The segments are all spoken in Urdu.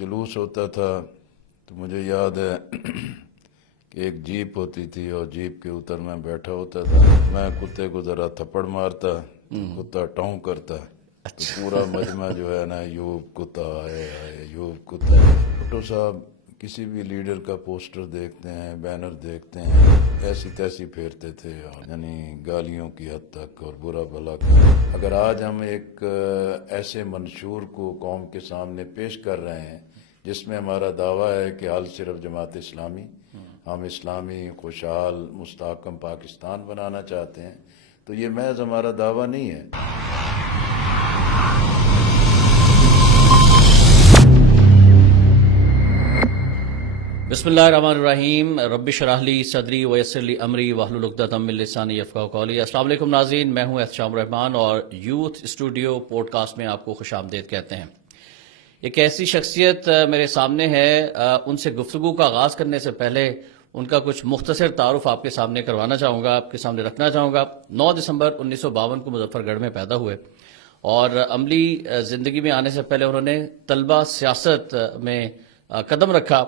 جلوس ہوتا تھا تو مجھے یاد ہے کہ ایک جیپ ہوتی تھی اور جیپ کے اوپر میں بیٹھا ہوتا تھا. میں کتے کو ذرا تھپڑ مارتا تو کتا ٹاؤں کرتا. تو پورا مجمع جو ہے نا یوب کتا ہے یوب کتا. بھٹو صاحب کسی بھی لیڈر کا پوسٹر دیکھتے ہیں بینر دیکھتے ہیں ایسی تیسی پھیرتے تھے اور یعنی گالیوں کی حد تک اور برا بھلا. اگر آج ہم ایک ایسے منشور کو قوم کے سامنے پیش کر رہے ہیں جس میں ہمارا دعویٰ ہے کہ حل صرف جماعت اسلامی، ہم اسلامی خوشحال مستحکم پاکستان بنانا چاہتے ہیں، تو یہ محض ہمارا دعویٰ نہیں ہے. بسم اللہ الرحمن الرحیم. رب اشرح لی صدری ویسر لی امری واحلل عقدۃ من لسانی یفقہوا قولی. السلام علیکم ناظرین، میں ہوں احتشام الرحمان اور یوتھ اسٹوڈیو پوڈ کاسٹ میں آپ کو خوش آمدید کہتے ہیں. ایک ایسی شخصیت میرے سامنے ہے، ان سے گفتگو کا آغاز کرنے سے پہلے ان کا کچھ مختصر تعارف آپ کے سامنے کروانا چاہوں گا، آپ کے سامنے رکھنا چاہوں گا. 9 دسمبر 1952 کو مظفر گڑھ میں پیدا ہوئے اور عملی زندگی میں آنے سے پہلے انہوں نے طلبہ سیاست میں قدم رکھا.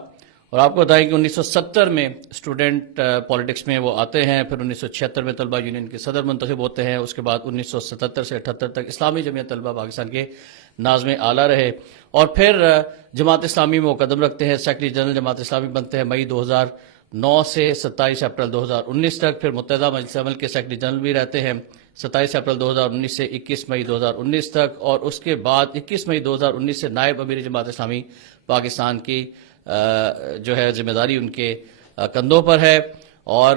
اور آپ کو بتائیں کہ 1970 میں اسٹوڈنٹ پالیٹکس میں وہ آتے ہیں، پھر 1976 میں طلبہ یونین کے صدر منتخب ہوتے ہیں. اس کے بعد 1977 سے 78 تک اسلامی جمعیت طلبہ پاکستان کے ناظم اعلیٰ رہے اور پھر جماعت اسلامی میں وہ قدم رکھتے ہیں، سیکرٹری جنرل جماعت اسلامی بنتے ہیں مئی 2009 سے 27 اپریل 2019 تک. پھر متحدہ مجلس عمل کے سیکرٹری جنرل بھی رہتے ہیں 27 اپریل 2019 سے 21 مئی 2019 تک. اور اس کے بعد 21 مئی 2019 سے نائب امیر جماعت اسلامی پاکستان کی جو ہے ذمہ داری ان کے کندھوں پر ہے. اور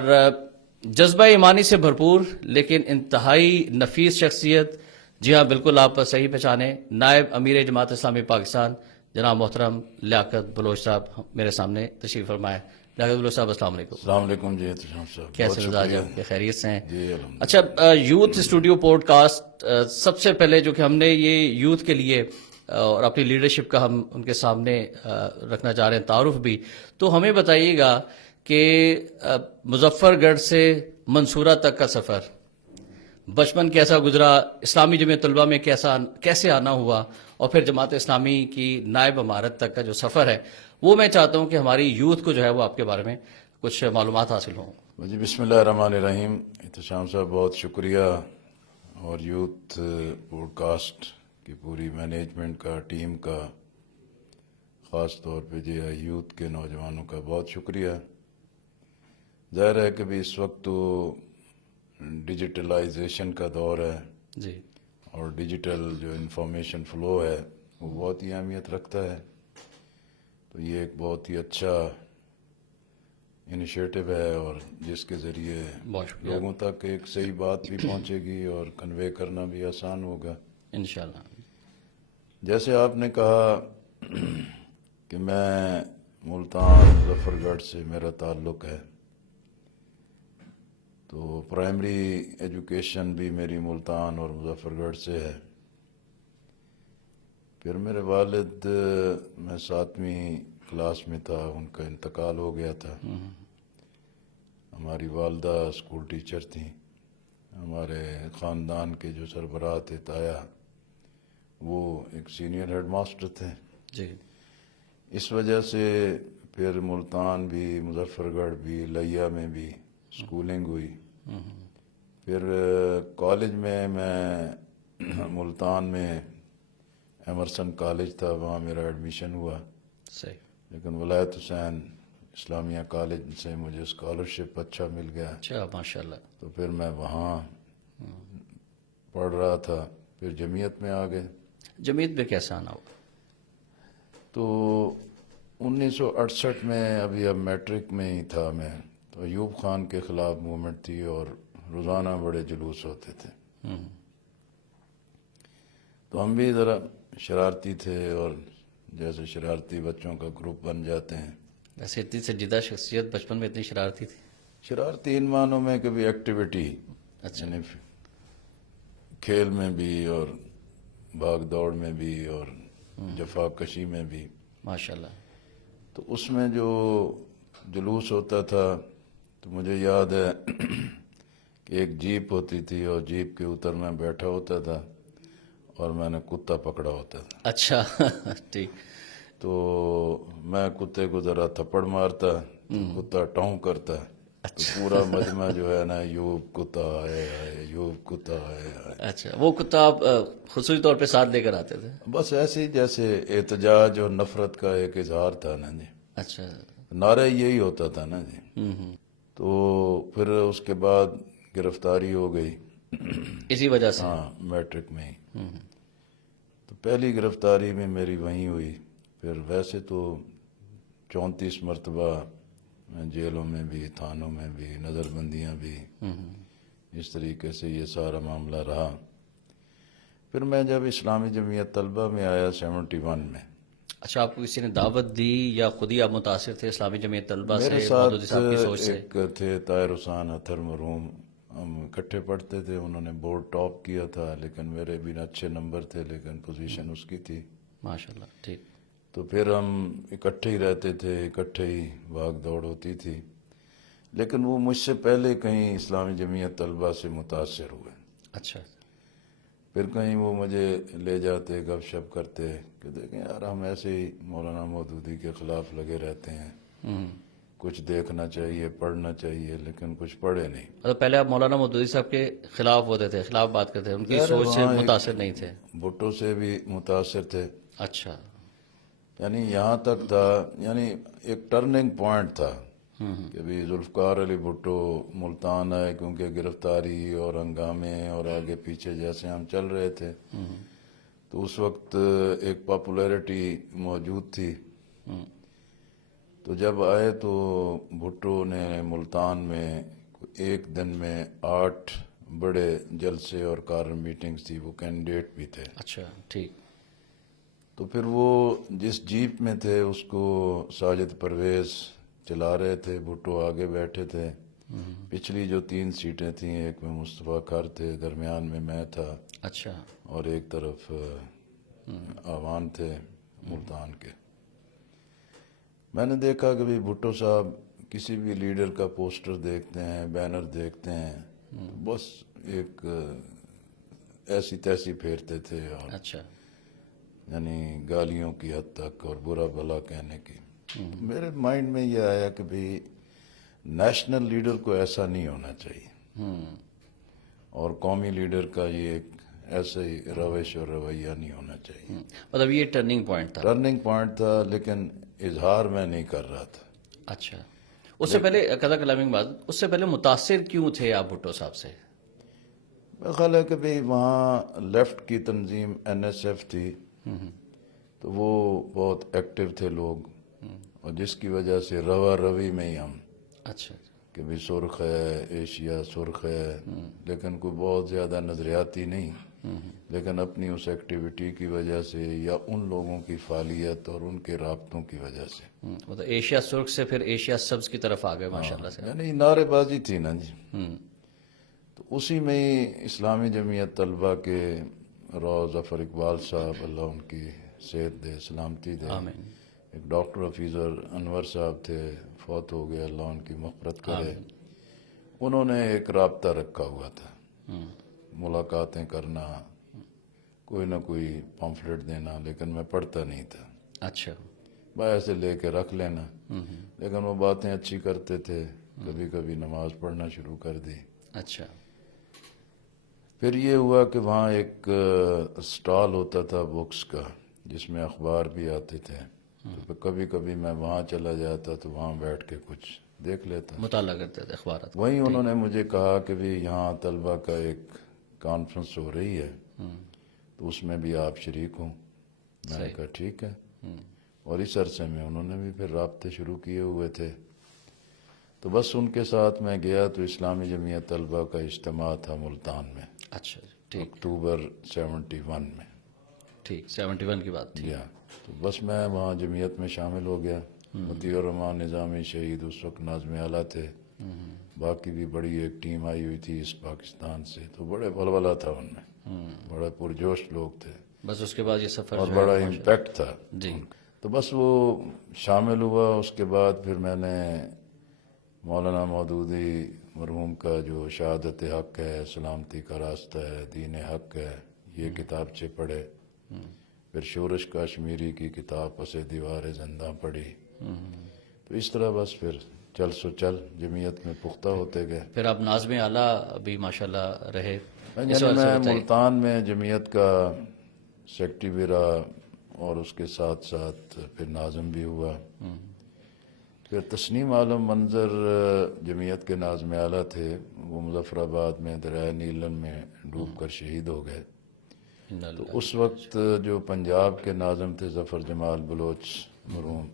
جذبہ ایمانی سے بھرپور لیکن انتہائی نفیس شخصیت، جی ہاں بالکل آپ صحیح پہچانے، نائب امیر جماعت اسلامی پاکستان جناب محترم لیاقت بلوچ صاحب میرے سامنے تشریف فرمائے. لیاقت بلوچ صاحب السلام علیکم. السلام علیکم جی احتشام صاحب، کیسے مزاج آپ کے؟ خیریت سے ہیں؟ جی الحمد. اچھا، یوتھ اسٹوڈیو پوڈ کاسٹ سب سے پہلے جو کہ ہم نے یہ یوتھ کے لیے اور اپنی لیڈرشپ کا ہم ان کے سامنے رکھنا چاہ رہے ہیں تعارف بھی، تو ہمیں بتائیے گا کہ مظفر گڑھ سے منصورہ تک کا سفر بچپن کیسا گزرا، اسلامی جمعیت طلبہ میں کیسے آنا ہوا، اور پھر جماعت اسلامی کی نائب امارت تک کا جو سفر ہے وہ میں چاہتا ہوں کہ ہماری یوتھ کو جو ہے وہ آپ کے بارے میں کچھ معلومات حاصل ہوں. جی بسم اللہ الرحمن الرحیم. احتشام صاحب بہت شکریہ، اور یوتھ پوڈ کاسٹ کی پوری مینجمنٹ کا، ٹیم کا، خاص طور پہ جی یوتھ کے نوجوانوں کا بہت شکریہ. ظاہر ہے کہ بھی اس وقت تو ڈیجیٹلائزیشن کا دور ہے جی، اور ڈیجیٹل جو انفارمیشن فلو ہے وہ بہت ہی اہمیت رکھتا ہے. تو یہ ایک بہت ہی اچھا انیشیٹو ہے اور جس کے ذریعے بہت شکریہ. لوگوں تک ایک صحیح بات بھی پہنچے گی اور کنوے کرنا بھی آسان ہوگا. انشاءاللہ. جیسے آپ نے کہا کہ میں ملتان مظفر گڑھ سے میرا تعلق ہے، تو پرائمری ایجوکیشن بھی میری ملتان اور مظفر گڑھ سے ہے. پھر میرے والد، میں 7ویں کلاس میں تھا ان کا انتقال ہو گیا تھا. ہماری والدہ اسکول ٹیچر تھیں. ہمارے خاندان کے جو سربراہ تھے تایا، وہ ایک سینئر ہیڈ ماسٹر تھے. جی، اس وجہ سے پھر ملتان بھی، مظفر گڑھ بھی، لیا میں بھی اسکولنگ ہوئی. پھر کالج میں ملتان میں ایمرسن کالج تھا، وہاں میرا ایڈمیشن ہوا. صحیح. لیکن ولایت حسین اسلامیہ کالج سے مجھے اسکالرشپ اچھا مل گیا، اچھا، ماشاءاللہ. تو پھر میں وہاں پڑھ رہا تھا. پھر جمعیت میں آ گئے. جمعیت میں کیسا آنا ہوا؟ تو 1968 میں ابھی اب میٹرک میں ہی تھا میں، تو ایوب خان کے خلاف موومنٹ تھی اور روزانہ بڑے جلوس ہوتے تھے. تو ہم بھی ذرا شرارتی تھے، اور جیسے شرارتی بچوں کا گروپ بن جاتے ہیں. ویسے اتنی سنجیدہ شخصیت، بچپن میں اتنی شرارتی تھی؟ شرارتی ان معنوں میں کبھی ایکٹیویٹی، اچھا. یعنی کھیل میں بھی اور بھاگ دوڑ میں بھی اور جفا کشی میں بھی. ماشاءاللہ. تو اس میں جو جلوس ہوتا تھا تو مجھے یاد ہے کہ ایک جیپ ہوتی تھی اور جیپ کے اوپر میں بیٹھا ہوتا تھا اور میں نے کتا پکڑا ہوتا تھا. اچھا ٹھیک. تو میں کتے کو ذرا تھپڑ مارتا تو کتا ٹاؤں کرتا تو پورا مجمع جو ہے نا یوب کتا ہے یوب کتا ہے. اچھا، وہ کتا آپ خصوصی طور پہ ساتھ لے کر آتے تھے؟ بس ایسے ہی جیسے احتجاج اور نفرت کا ایک اظہار تھا نا جی. اچھا. نعرہ یہی ہوتا تھا نا جی. تو پھر اس کے بعد گرفتاری ہو گئی. اسی وجہ سے؟ ہاں، میٹرک میں ہی. تو پہلی گرفتاری میں میری وہیں ہوئی. پھر ویسے تو 34 مرتبہ جیلوں میں بھی، تھانوں میں بھی، نظر بندیاں بھی، اس طریقے سے یہ سارا معاملہ رہا. پھر میں جب اسلامی جمعیت طلبہ میں آیا 71 میں. اچھا، آپ کو کسی نے دعوت دی یا خود ہی آپ متاثر تھے اسلامی جمعیت طلبہ میرے سے، ساتھ مودودی صاحب کی سوچ سے؟ ایک تھے طاہر حسین اطہر مرحوم، ہم اکٹھے پڑھتے تھے. انہوں نے بورڈ ٹاپ کیا تھا، لیکن میرے بھی اچھے نمبر تھے، لیکن پوزیشن اس کی تھی. ماشاءاللہ. ٹھیک. تو پھر ہم اکٹھے ہی رہتے تھے، اکٹھے ہی بھاگ دوڑ ہوتی تھی. لیکن وہ مجھ سے پہلے کہیں اسلامی جمعیت طلبہ سے متاثر ہوئے. اچھا. پھر کہیں وہ مجھے لے جاتے، گپ شپ کرتے کہ دیکھیں یار ہم ایسے ہی مولانا مودودی کے خلاف لگے رہتے ہیں، کچھ دیکھنا چاہیے، پڑھنا چاہیے، لیکن کچھ پڑھے نہیں. مطلب پہلے آپ مولانا مودودی صاحب کے خلاف ہوتے تھے، خلاف بات کرتے تھے، ان کی خیر سوچ سے وہاں متاثر نہیں تھے؟ بھٹو سے بھی متاثر تھے. اچھا. یعنی یہاں تک تھا، یعنی ایک ٹرننگ پوائنٹ تھا کہ بھی ذوالفقار علی بھٹو ملتان آئے، کیونکہ گرفتاری اور ہنگامے اور آگے پیچھے جیسے ہم چل رہے تھے تو اس وقت ایک پاپولیرٹی موجود تھی. تو جب آئے تو بھٹو نے ملتان میں ایک دن میں 8 بڑے جلسے اور کار میٹنگز تھی، وہ کینڈیڈیٹ بھی تھے. اچھا. ٹھیک. تو پھر وہ جس جیپ میں تھے اس کو ساجد پرویز چلا رہے تھے، بھٹو آگے بیٹھے تھے. پچھلی جو 3 سیٹیں تھیں، ایک میں مصطفیٰ کھر تھے، درمیان میں میں تھا، اچھا. اور ایک طرف آوان تھے ملتان کے. میں نے دیکھا کہ بھی بھٹو صاحب کسی بھی لیڈر کا پوسٹر دیکھتے ہیں، بینر دیکھتے ہیں تو بس ایک ایسی تیسی پھیرتے تھے، اور اچھا. یعنی گالیوں کی حد تک اور برا بھلا کہنے کی. میرے مائنڈ میں یہ آیا کہ بھی نیشنل لیڈر کو ایسا نہیں ہونا چاہیے، اور قومی لیڈر کا یہ ایک ایسا ہی روش اور رویہ نہیں ہونا چاہیے. مطلب یہ ٹرننگ پوائنٹ تھا؟ ٹرننگ پوائنٹ تھا، لیکن اظہار میں نہیں کر رہا تھا. اچھا. اس سے پہلے قضا کلامی کے بعد اس سے پہلے متاثر کیوں تھے آپ بھٹو صاحب سے؟ میرا خیال ہے کہ بھی وہاں لیفٹ کی تنظیم NSF تھی، تو وہ بہت ایکٹیو تھے لوگ، اور جس کی وجہ سے روا روی میں ہی ہم اچھا. کہ بھی سرخ ہے، ایشیا سرخ ہے، لیکن کوئی بہت زیادہ نظریاتی نہیں، لیکن اپنی اس ایکٹیویٹی کی وجہ سے یا ان لوگوں کی فعالیت اور ان کے رابطوں کی وجہ سے، مطلب ایشیا سرخ سے پھر ایشیا سبز کی طرف آ گئے ماشاءاللہ سے. یعنی نعرے بازی تھی نا جی. تو اسی میں ہی اسلامی جمعیت طلبہ کے روز ظفر اقبال صاحب، اللہ ان کی صحت دے، سلامتی دے، آمین. ایک ڈاکٹر حفیظ انور صاحب تھے، فوت ہو گئے، اللہ ان کی مغفرت کرے. انہوں نے ایک رابطہ رکھا ہوا تھا، ملاقاتیں کرنا، کوئی نہ کوئی پمفلٹ دینا، لیکن میں پڑھتا نہیں تھا. اچھا. باہر سے لے کے رکھ لینا، لیکن وہ باتیں اچھی کرتے تھے. کبھی کبھی نماز پڑھنا شروع کر دی. اچھا. پھر یہ ہوا کہ وہاں ایک سٹال ہوتا تھا بکس کا، جس میں اخبار بھی آتے تھے. تو پھر کبھی کبھی میں وہاں چلا جاتا تو وہاں بیٹھ کے کچھ دیکھ لیتا. مطالعہ کرتے تھے اخبارات؟ وہیں انہوں نے مجھے کہا کہ بھی یہاں طلبہ کا ایک کانفرنس ہو رہی ہے، تو اس میں بھی آپ شریک ہوں. میں نے کہا ٹھیک ہے. اور اس عرصے میں انہوں نے بھی پھر رابطے شروع کیے ہوئے تھے. تو بس ان کے ساتھ میں گیا تو اسلامی جمعیت طلبہ کا اجتماع تھا ملتان میں. اچھا. ٹھیک. اکتوبر 71 میں. ٹھیک. 71 کی بات تھی. تو بس میں وہاں جمعیت میں شامل ہو گیا. مطیع الرحمان نظامی شہید اس وقت ناظم اعلیٰ تھے. باقی بھی بڑی ایک ٹیم آئی ہوئی تھی اس پاکستان سے، تو بڑے ولولہ تھا ان میں، بڑے پرجوش لوگ تھے، بس اس کے بعد یہ سفر اور جو ہے بڑا امپیکٹ تھا. جی. تو بس وہ شامل ہوا. اس کے بعد پھر میں نے مولانا مودودی مرحوم کا جو شہادت حق ہے، سلامتی کا راستہ ہے، دین حق ہے، یہ کتابچے پڑھے. پھر شورش کاشمیری کی کتاب پس دیوار زندہ پڑھی. تو اس طرح بس پھر چل سو چل جمعیت میں پختہ ہوتے گئے. پھر آپ ناظم اعلیٰ بھی ماشاءاللہ رہے. اس یعنی حوالے سے میں بتائیے. ملتان میں جمعیت کا سیکٹری بھی رہا اور اس کے ساتھ ساتھ پھر ناظم بھی ہوا. پھر تسنیم عالم منظر جمعیت کے ناظم اعلیٰ تھے، وہ مظفر آباد میں دریائے نیلم میں ڈوب کر شہید ہو گئے. تو اس وقت جو پنجاب کے ناظم تھے ظفر جمال بلوچ مرحوم،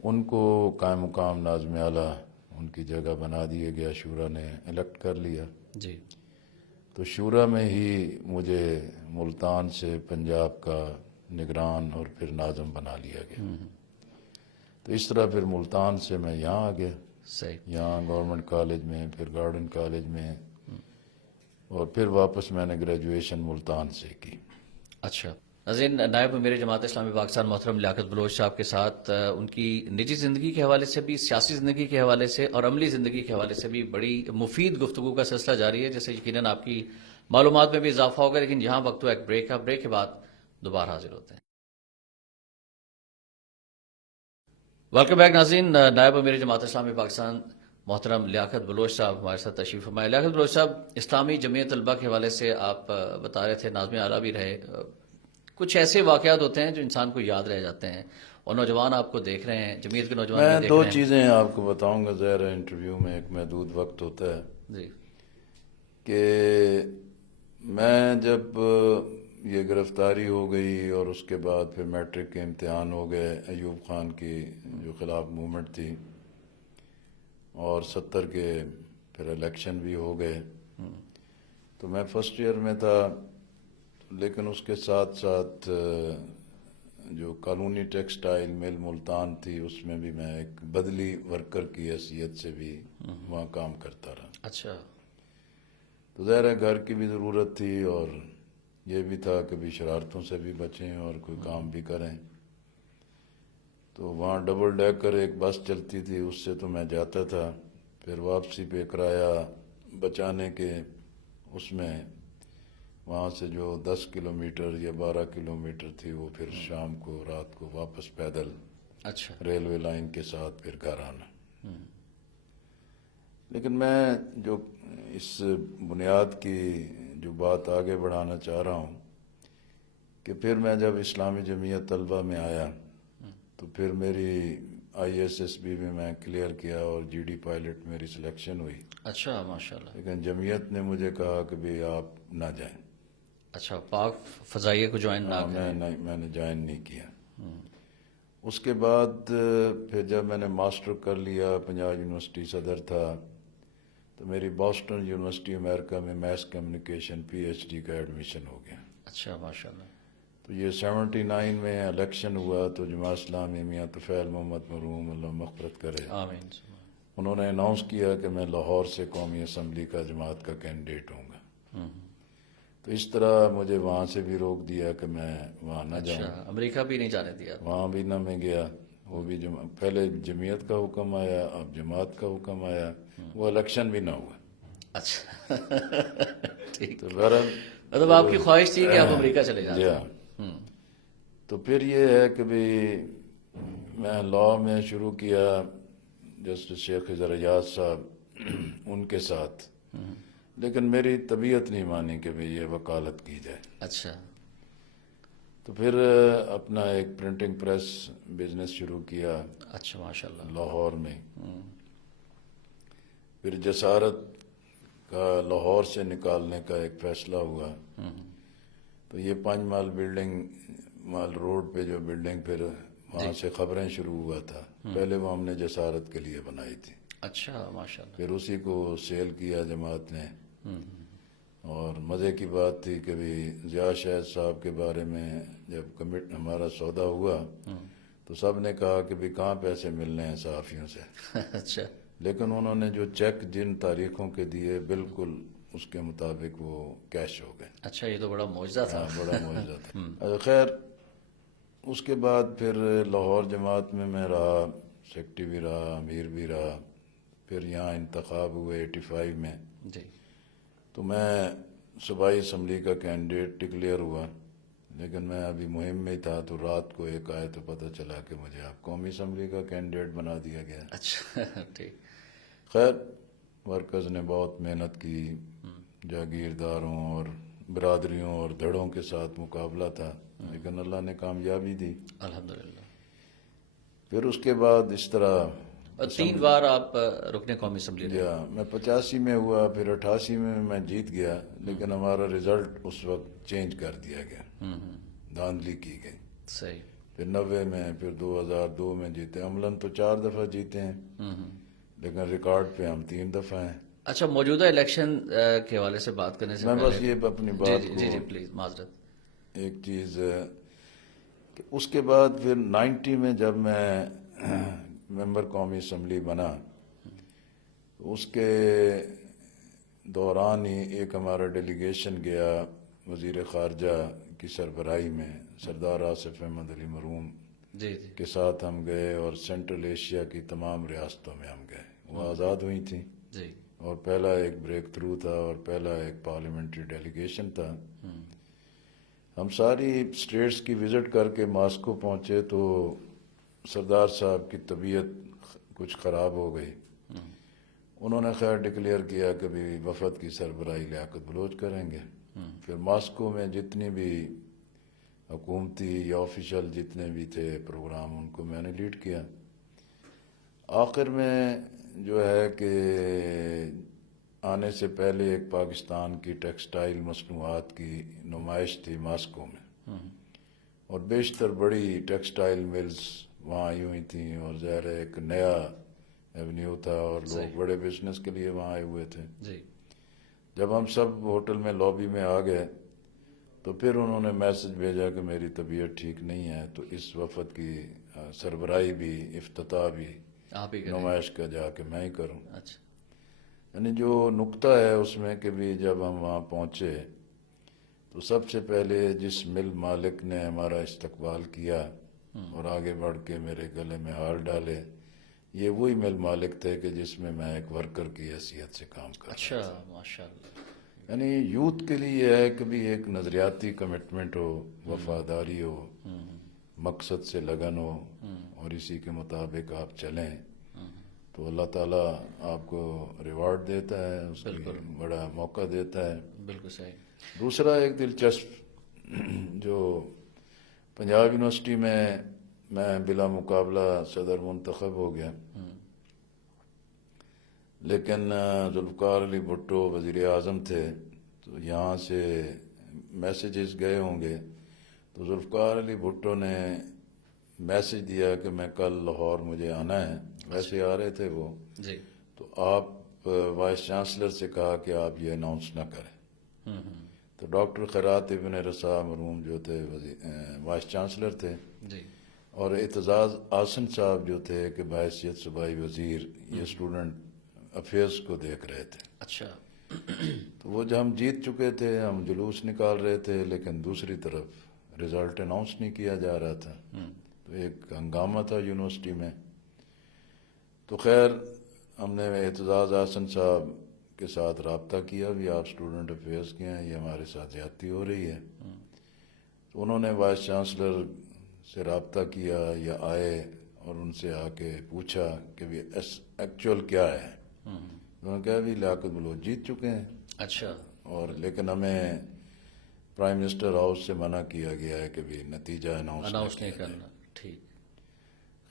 ان کو قائم مقام ناظم اعلیٰ ان کی جگہ بنا دیا گیا، شورا نے الیکٹ کر لیا. جی. تو شورا میں ہی مجھے ملتان سے پنجاب کا نگران اور پھر ناظم بنا لیا گیا. تو اس طرح پھر ملتان سے میں یہاں آ گیا، صحیح. یہاں گورنمنٹ کالج میں، پھر گارڈن کالج میں، اور پھر واپس میں نے گریجویشن ملتان سے کی. اچھا ناظرین، نائب امیر جماعت اسلامی پاکستان محترم لیاقت بلوچ صاحب کے ساتھ ان کی نجی زندگی کے حوالے سے بھی، سیاسی زندگی کے حوالے سے اور عملی زندگی کے حوالے سے بھی بڑی مفید گفتگو کا سلسلہ جاری ہے، جیسے یقیناً آپ کی معلومات میں بھی اضافہ ہوگا. لیکن یہاں وقت ایک بریک ہے، بریک کے بعد دوبارہ حاضر ہوتے ہیں. ویلکم بیک ناظرین. نائب امیر جماعت اسلامی پاکستان محترم لیاقت بلوچ صاحب ہمارے ساتھ تشریف فرمائے. لیاقت بلوچ صاحب، اسلامی جمعیت طلبہ کے حوالے سے آپ بتا رہے تھے، ناظم اعلیٰ بھی رہے. کچھ ایسے واقعات ہوتے ہیں جو انسان کو یاد رہ جاتے ہیں، اور نوجوان آپ کو دیکھ رہے ہیں، جمعیت کے نوجوان بھی میں دیکھ دو رہے ہیں. چیزیں آپ کو بتاؤں گا. ظاہر ہے انٹرویو میں ایک محدود وقت ہوتا ہے جی. کہ میں جب یہ گرفتاری ہو گئی اور اس کے بعد پھر میٹرک کے امتحان ہو گئے، ایوب خان کی جو خلاف موومنٹ تھی، اور 70 کے پھر الیکشن بھی ہو گئے. تو میں فرسٹ ایئر میں تھا، لیکن اس کے ساتھ ساتھ جو کالونی ٹیکسٹائل مل ملتان تھی، اس میں بھی میں ایک بدلی ورکر کی حیثیت سے بھی وہاں کام کرتا رہا. اچھا. تو ظاہر ہے گھر کی بھی ضرورت تھی، اور یہ بھی تھا کہ بھی شرارتوں سے بھی بچیں اور کوئی کام بھی کریں. تو وہاں ڈبل ڈیکر ایک بس چلتی تھی، اس سے تو میں جاتا تھا. پھر واپسی پہ کرایہ بچانے کے اس میں وہاں سے جو 10 کلومیٹر یا 12 کلومیٹر تھی، وہ پھر شام کو رات کو واپس پیدل اچھا. ریلوے لائن کے ساتھ پھر گھر آنا. لیکن میں جو اس بنیاد کی جو بات آگے بڑھانا چاہ رہا ہوں کہ پھر میں جب اسلامی جمعیت طلبہ میں آیا تو پھر میری ISSB میں کلیئر کیا اور GD پائلٹ میری سلیکشن ہوئی. اچھا ماشاءاللہ. لیکن جمعیت نے مجھے کہا کہ بھی آپ نہ جائیں. اچھا، پاک فضائیہ کو جوائن نہ کریں. میں نے جوائن نہیں کیا. اس کے بعد پھر جب میں نے ماسٹر کر لیا، پنجاب یونیورسٹی صدر تھا، تو میری باسٹن یونیورسٹی امریکہ میں میس کمیونیکیشن PhD کا ایڈمیشن ہو گیا. اچھا ماشاءاللہ. تو یہ 79 میں الیکشن ہوا تو جماعت اسلامی میاں طفیل محمد مرحوم اللہ مغفرت کرے، آمین. انہوں نے اناؤنس کیا کہ میں لاہور سے قومی اسمبلی کا جماعت کا کینڈیڈیٹ ہوں گا. تو اس طرح مجھے وہاں سے بھی روک دیا کہ میں وہاں نہ جاؤں. اچھا، امریکہ بھی نہیں جانے دیا. وہاں بھی نہ میں گیا. وہ بھی پہلے جمعیت کا حکم آیا، اب جماعت کا حکم آیا، وہ الیکشن بھی نہ ہوا. اچھا. ٹھیک. تو بہرحال مطلب آپ کی خواہش تھی کہ آپ امریکہ چلے جائیں. جی ہاں. تو پھر یہ ہے کہ بھی میں لاء میں شروع کیا جسٹس شیخ خضر ایاز صاحب ان کے ساتھ، لیکن میری طبیعت نہیں مانی کہ بھی یہ وکالت کی جائے. اچھا. تو پھر اپنا ایک پرنٹنگ پریس بزنس شروع کیا. اچھا ماشاءاللہ. لاہور میں. پھر جسارت کا لاہور سے نکالنے کا ایک فیصلہ ہوا. تو یہ 5 مال بلڈنگ مال روڈ پہ جو بلڈنگ، پھر وہاں سے خبریں شروع ہوا تھا. پہلے وہ ہم نے جسارت کے لیے بنائی تھی. اچھا ماشاءاللہ. پھر اسی کو سیل کیا جماعت نے. اور مزے کی بات تھی کہ بھی ضیاء شاہد صاحب کے بارے میں جب ہمارا سودا ہوا تو سب نے کہا کہ بھی کہاں پیسے ملنے ہیں صحافیوں سے. اچھا. لیکن انہوں نے جو چیک جن تاریخوں کے دیے بالکل اس کے مطابق وہ کیش ہو گئے. اچھا، یہ تو بڑا معجزہ تھا. بڑا معجزہ تھا. خیر اس کے بعد پھر لاہور جماعت میں رہا، سیکٹری بھی رہا، امیر بھی رہا. پھر یہاں انتخاب ہوئے 85 میں. جی. تو میں صوبائی اسمبلی کا کینڈیڈیٹ ڈکلیئر ہوا، لیکن میں ابھی مہم میں تھا تو رات کو ایک آئے تو پتہ چلا کہ مجھے آپ قومی اسمبلی کا کینڈیڈیٹ بنا دیا گیا. اچھا ٹھیک. خیر ورکرز نے بہت محنت کی, جاگیرداروں اور برادریوں اور دھڑوں کے ساتھ مقابلہ تھا, لیکن اللہ نے کامیابی دی. الحمدللہ. پھر اس کے بعد اس طرح 3 بار آپ رکن قومی اسمبلی رہے. میں 85 میں ہوا, پھر 88 میں جیت گیا, لیکن ہمارا رزلٹ اس وقت چینج کر دیا گیا, دھاندلی کی گئی. صحیح. پھر 90 میں, پھر 2002 میں جیتے. عملاً تو 4 دفعہ جیتے ہیں, لیکن ریکارڈ پہ ہم 3 دفعہ ہیں. اچھا, موجودہ الیکشن کے حوالے سے بات کرنے سے میں پہلے بس یہ اپنی بات کو جی پلیز معذرت. ایک چیز کہ اس کے بعد پھر 90 میں جب میں ممبر قومی اسمبلی بنا, اس کے دوران ہی ایک ہمارا ڈیلیگیشن گیا وزیر خارجہ کی سربراہی میں, سردار آصف احمد علی مرحوم جی کے ساتھ ہم گئے, اور سینٹرل ایشیا کی تمام ریاستوں میں ہم گئے. وہ آزاد ہوئی تھیں, جی اور پہلا ایک بریک تھرو تھا, اور پہلا ایک پارلیمنٹری ڈیلیگیشن تھا. ہم ساری اسٹیٹس کی وزٹ کر کے ماسکو پہنچے تو سردار صاحب کی طبیعت کچھ خراب ہو گئی. انہوں نے خیر ڈکلیئر کیا کہ بھی وفد کی سربراہی لیاقت بلوچ کریں گے. پھر ماسکو میں جتنی بھی حکومتی یا آفیشل جتنے بھی تھے پروگرام, ان کو میں نے لیڈ کیا. آخر میں جو ہے کہ آنے سے پہلے ایک پاکستان کی ٹیکسٹائل مصنوعات کی نمائش تھی ماسکو میں, اور بیشتر بڑی ٹیکسٹائل ملز وہاں آئی ہوئی تھیں, اور ظاہر ہے ایک نیا ایونیو تھا, اور لوگ بڑے بزنس کے لیے وہاں آئے ہوئے تھے. جب ہم سب ہوٹل میں لابی میں آ گئے تو پھر انہوں نے میسج بھیجا کہ میری طبیعت ٹھیک نہیں ہے, تو اس وفد کی سربراہی بھی, افتتاح بھی آپ ہی نمائش کا جا کے میں ہی کروں. اچھا. یعنی جو نقطہ ہے اس میں کہ بھی جب ہم وہاں پہنچے تو سب سے پہلے جس مل مالک نے ہمارا استقبال کیا اور آگے بڑھ کے میرے گلے میں ہار ڈالے, یہ وہی مل مالک تھے کہ جس میں میں ایک ورکر کی حیثیت سے کام کر رہا. اچھا ماشاء اللہ. یعنی یوتھ کے لیے یہ ہے کہ بھی ایک نظریاتی کمٹمنٹ ہو, وفاداری ہو, مقصد سے لگن ہو, اور اسی کے مطابق آپ چلیں تو اللہ تعالیٰ آپ کو ریوارڈ دیتا ہے, اس کی بڑا موقع دیتا ہے. بالکل صحیح. دوسرا ایک دلچسپ جو پنجاب یونیورسٹی میں بلا مقابلہ صدر منتخب ہو گیا, لیکن ذوالفقار علی بھٹو وزیر اعظم تھے, تو یہاں سے میسیجز گئے ہوں گے, تو ذوالفقار علی بھٹو نے میسج دیا کہ میں کل لاہور مجھے آنا ہے. ویسے آ رہے تھے وہ, جی. تو آپ وائس چانسلر سے کہا کہ آپ یہ اناؤنس نہ کریں. تو ڈاکٹر خیرات ابن رسا مرحوم جو تھے وائس چانسلر تھے, جی. اور اعتزاز آسن صاحب جو تھے کہ بحیثیت صوبائی وزیر یہ اسٹوڈنٹ افیئرس کو دیکھ رہے تھے. اچھا. تو وہ جو ہم جیت چکے تھے, ہم جلوس نکال رہے تھے, لیکن دوسری طرف رزلٹ اناؤنس نہیں کیا جا رہا تھا. تو ایک ہنگامہ تھا یونیورسٹی میں. تو خیر ہم نے اعتزاز آسن صاحب کے ساتھ رابطہ کیا, بھی آپ اسٹوڈنٹ افیئرس کے ہیں, یہ ہمارے ساتھ زیادتی ہو رہی ہے. تو انہوں نے وائس چانسلر سے رابطہ کیا یا آئے اور ان سے آ کے پوچھا کہ بھی ایکچوئل کیا ہے. انہوں نے کہا بھی لیاقت بلوچ جیت چکے ہیں. اچھا. اور لیکن ہمیں پرائم منسٹر ہاؤس سے منع کیا گیا ہے کہ بھی نتیجہ اناؤنس نہیں کرنا. ٹھیک.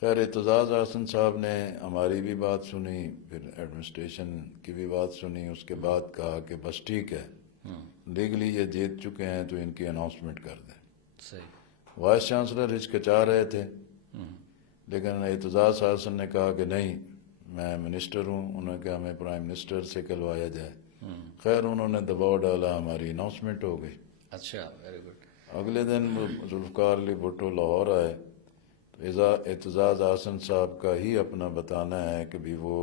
خیر اعتزاز آسن صاحب نے ہماری بھی بات سنی, پھر ایڈمنسٹریشن کی بھی بات سنی. اس کے بعد کہا کہ بس ٹھیک ہے, لیگلی یہ جیت چکے ہیں تو ان کی اناؤنسمنٹ کر دیں. صحیح. وائس چانسلر ہچکچا رہے تھے, لیکن اعتزاز آسن نے کہا کہ نہیں, میں منسٹر ہوں. انہوں نے کہا ہمیں پرائم منسٹر سے کلوایا جائے. خیر انہوں نے دباؤ ڈالا, ہماری اناؤنسمنٹ ہو گئی. اچھا, ویری گڈ. اگلے دن ذوالفقار علی بھٹو لاہور آئے, تو اعتزاز آسن صاحب کا ہی اپنا بتانا ہے کہ بھی وہ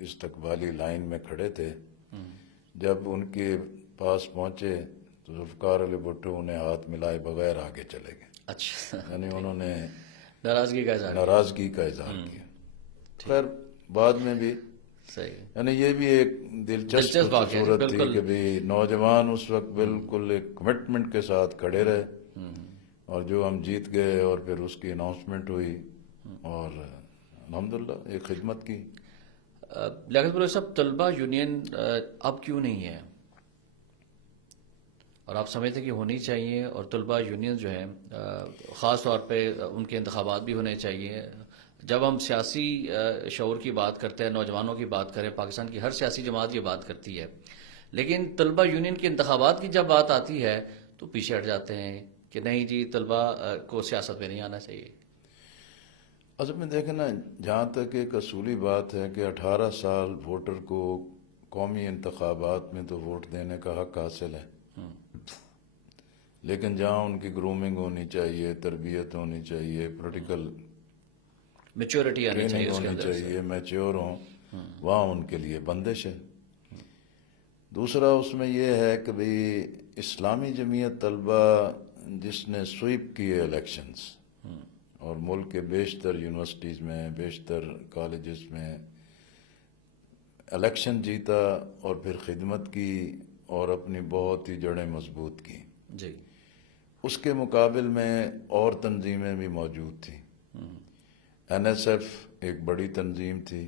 استقبالی لائن میں کھڑے تھے. جب ان کے پاس پہنچے تو ذوالفقار علی بھٹو انہیں ہاتھ ملائے بغیر آگے چلے گئے. اچھا. یعنی انہوں نے ناراضگی کا اظہار کیا. خیر بعد میں بھی صحیح. یعنی یہ بھی ایک دلچسپ صورت تھی کہ بھی نوجوان اس وقت بالکل ایک کمٹمنٹ کے ساتھ کھڑے رہے, اور جو ہم جیت گئے اور پھر اس کی اناؤنسمنٹ ہوئی اور الحمدللہ ایک خدمت کی. لیاقت بلوچ صاحب، طلبہ یونین اب کیوں نہیں ہے اور آپ سمجھتے ہیں کہ ہونی چاہیے؟ اور طلبہ یونین جو ہے خاص طور پہ ان کے انتخابات بھی ہونے چاہیے. جب ہم سیاسی شعور کی بات کرتے ہیں، نوجوانوں کی بات کریں، پاکستان کی ہر سیاسی جماعت یہ بات کرتی ہے، لیکن طلبہ یونین کے انتخابات کی جب بات آتی ہے تو پیچھے ہٹ جاتے ہیں کہ نہیں جی طلبہ کو سیاست میں نہیں آنا چاہیے. اصل میں دیکھیں نا، جہاں تک ایک اصولی بات ہے کہ 18 سال ووٹر کو قومی انتخابات میں تو ووٹ دینے کا حق حاصل ہے، لیکن جہاں ان کی گرومنگ ہونی چاہیے، تربیت ہونی چاہیے، پولیٹیکل میچورٹی آنی چاہیے ٹریننگ اس کے ہونی اندر سے. چاہیے، میچور ہوں، وہاں ان کے لیے بندش ہے. دوسرا اس میں یہ ہے کہ بھئی اسلامی جمعیت طلبہ جس نے سویپ کیے الیکشنز اور ملک کے بیشتر یونیورسٹیز میں، بیشتر کالجز میں الیکشن جیتا اور پھر خدمت کی اور اپنی بہت ہی جڑیں مضبوط کی. جی. اس کے مقابل میں اور تنظیمیں بھی موجود تھیں. این ایس ایف ایک بڑی تنظیم تھی.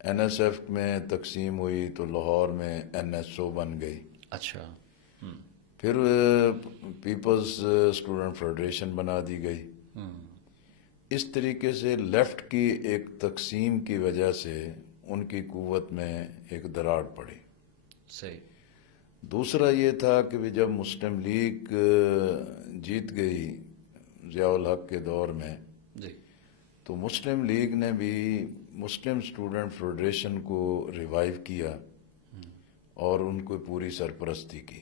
این ایس ایف میں تقسیم ہوئی تو لاہور میں این ایس او بن گئی. اچھا. پھر پیپلز اسٹوڈنٹ فیڈریشن بنا دی گئی. اس طریقے سے لیفٹ کی ایک تقسیم کی وجہ سے ان کی قوت میں ایک دراڑ پڑی. صحیح. دوسرا یہ تھا کہ جب مسلم لیگ جیت گئی ضیاء الحق کے دور میں، جی. تو مسلم لیگ نے بھی مسلم اسٹوڈنٹ فیڈریشن کو ریوائیو کیا اور ان کو پوری سرپرستی کی.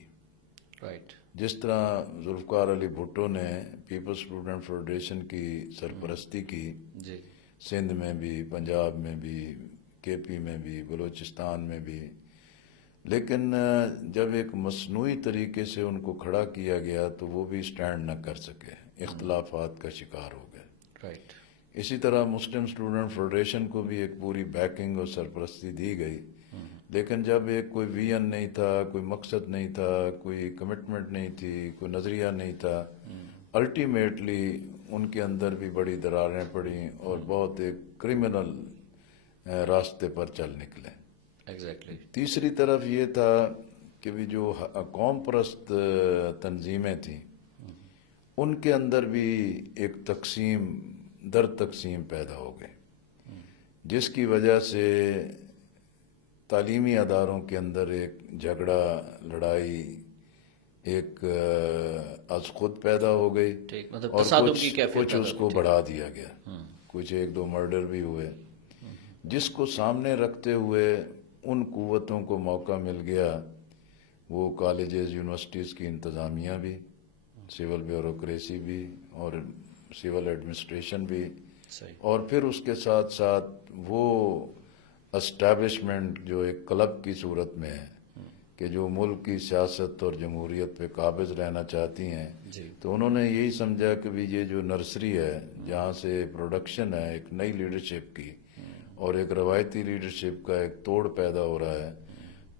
رائٹ. جس طرح ذوالفقار علی بھٹو نے پیپلز اسٹوڈنٹ فیڈریشن کی سرپرستی کی، جی. سندھ میں بھی، پنجاب میں بھی، کے پی میں بھی، بلوچستان میں بھی. لیکن جب ایک مصنوعی طریقے سے ان کو کھڑا کیا گیا تو وہ بھی سٹینڈ نہ کر سکے، اختلافات کا شکار ہو گئے. رائٹ. اسی طرح مسلم اسٹوڈنٹ فیڈریشن کو بھی ایک پوری بیکنگ اور سرپرستی دی گئی، لیکن جب ایک کوئی ویژن نہیں تھا، کوئی مقصد نہیں تھا، کوئی کمٹمنٹ نہیں تھی، کوئی نظریہ نہیں تھا، الٹیمیٹلی ان کے اندر بھی بڑی دراریں پڑیں اور بہت ایک کرمنل راستے پر چل نکلے. ایگزیکٹلی. تیسری طرف یہ تھا کہ بھی جو قوم پرست تنظیمیں تھیں ان کے اندر بھی ایک تقسیم در تقسیم پیدا ہو گئی، جس کی وجہ سے تعلیمی اداروں کے اندر ایک جھگڑا، لڑائی ایک از خود پیدا ہو گئی. ٹھیک. مطلب اور تصادم کی کیفیت کچھ پیدا اس کو ہوئی. بڑھا دیا گیا، کچھ ایک دو مرڈر بھی ہوئے، جس کو سامنے رکھتے ہوئے ان قوتوں کو موقع مل گیا، وہ کالجز یونیورسٹیز کی انتظامیہ بھی، سول بیوروکریسی بھی اور سول ایڈمنسٹریشن بھی، صحیح. اور پھر اس کے ساتھ ساتھ وہ اسٹیبلشمنٹ جو ایک کلب کی صورت میں ہے کہ جو ملک کی سیاست اور جمہوریت پہ قابض رہنا چاہتی ہیں. جی. تو انہوں نے یہی سمجھا کہ بھی یہ جو نرسری ہے جہاں سے پروڈکشن ہے ایک نئی لیڈرشپ کی اور ایک روایتی لیڈرشپ کا ایک توڑ پیدا ہو رہا ہے،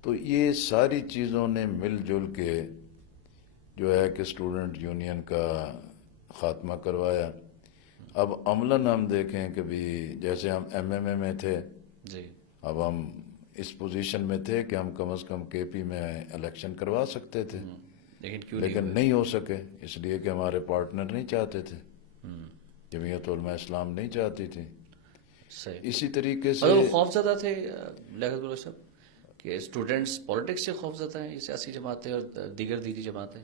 تو یہ ساری چیزوں نے مل جل کے جو ہے کہ اسٹوڈنٹ یونین کا خاتمہ کروایا. اب عملاً ہم دیکھیں کہ بھی جیسے ہم ایم ایم اے میں تھے، جی. اب ہم اس پوزیشن میں تھے کہ ہم کم از کم کے پی میں الیکشن کروا سکتے تھے، لیکن کیوں لیکن نہیں ہو سکے، اس لیے کہ ہمارے پارٹنر نہیں چاہتے تھے، جمعیت علماء اسلام نہیں چاہتی تھی. صحیح. اسی طریقے سے اور وہ خوف زدہ تھے لیاقت بلوچ صاحب کہ اسٹوڈنٹس پالیٹکس سے خوف زدہ ہیں، یہ سیاسی جماعتیں اور دیگر دینی جماعتیں.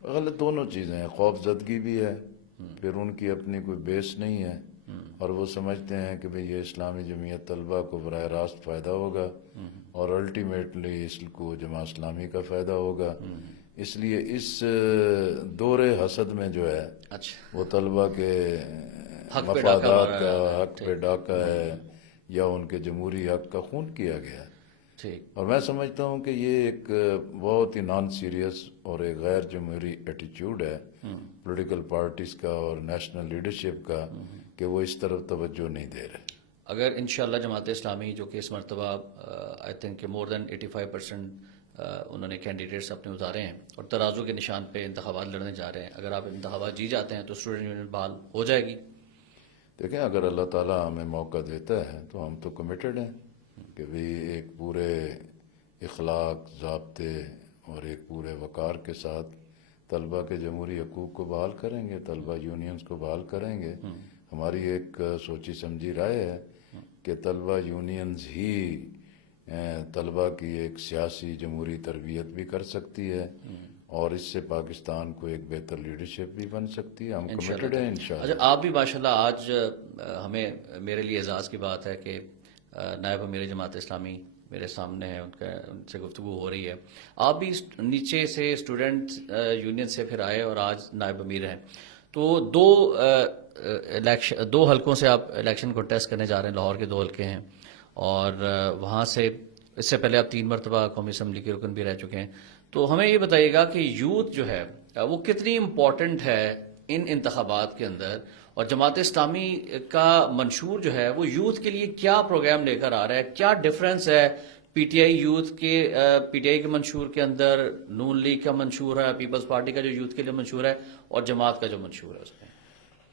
غلط دونوں چیزیں ہیں، خوف زدگی بھی ہے، پھر ان کی اپنی کوئی بیس نہیں ہے اور وہ سمجھتے ہیں کہ بھئی یہ اسلامی جمعیت طلبہ کو براہ راست فائدہ ہوگا اور الٹیمیٹلی اس کو جماعت اسلامی کا فائدہ ہوگا. اس لیے اس دور حسد میں جو ہے اچھا. وہ طلبہ کے حق پہ ڈاکہ مفادات مارا کا حق پہ ڈاکہ ہے یا ان کے جمہوری حق کا خون کیا گیا. ٹھیک. اور میں سمجھتا ہوں کہ یہ ایک بہت ہی نان سیریس اور ایک غیر جمہوری ایٹیچیوڈ ہے پولیٹیکل پارٹیز کا اور نیشنل لیڈرشپ کا کہ وہ اس طرف توجہ نہیں دے رہے. اگر انشاءاللہ جماعت اسلامی جو کہ اس مرتبہ آئی تھنک کہ مور دین 85% انہوں نے کینڈیڈیٹس اپنے اتارے ہیں اور ترازو کے نشان پہ انتخابات لڑنے جا رہے ہیں. اگر آپ انتخابات جی جاتے ہیں تو اسٹوڈنٹ یونین بحال ہو جائے گی؟ دیکھیں، اگر اللہ تعالیٰ ہمیں موقع دیتا ہے تو ہم تو کمیٹڈ ہیں کہ بھی ایک پورے اخلاق، ضابطے اور ایک پورے وقار کے ساتھ طلبہ کے جمہوری حقوق کو بحال کریں گے، طلبہ یونینز کو بحال کریں گے. ہماری ایک سوچی سمجھی رائے ہے کہ طلبہ یونینز ہی طلبہ کی ایک سیاسی جمہوری تربیت بھی کر سکتی ہے اور اس سے پاکستان کو ایک بہتر لیڈرشپ بھی بن سکتی ہے. ہم کمیٹڈ ہیں انشاءاللہ. اچھا، آپ بھی ماشاءاللہ آج ہمیں میرے لیے اعزاز کی بات ہے کہ نائب امیر جماعت اسلامی میرے سامنے ہیں، ان سے گفتگو ہو رہی ہے. آپ بھی نیچے سے اسٹوڈنٹ یونین سے پھر آئے اور آج نائب امیر ہیں. تو دو حلقوں سے آپ الیکشن کنٹیسٹ کرنے جا رہے ہیں. لاہور کے 2 حلقے ہیں اور وہاں سے اس سے پہلے آپ 3 مرتبہ قومی اسمبلی کے رکن بھی رہ چکے ہیں. تو ہمیں یہ بتائیے گا کہ یوتھ جو ہے وہ کتنی امپورٹنٹ ہے ان انتخابات کے اندر، اور جماعت اسلامی کا منشور جو ہے وہ یوتھ کے لیے کیا پروگرام لے کر آ رہا ہے؟ کیا ڈفرنس ہے پی ٹی آئی کے منشور کے اندر، نون لیگ کا منشور ہے، پیپلز پارٹی کا جو یوتھ کے لیے منشور ہے، اور جماعت کا جو منشور ہے اس میں؟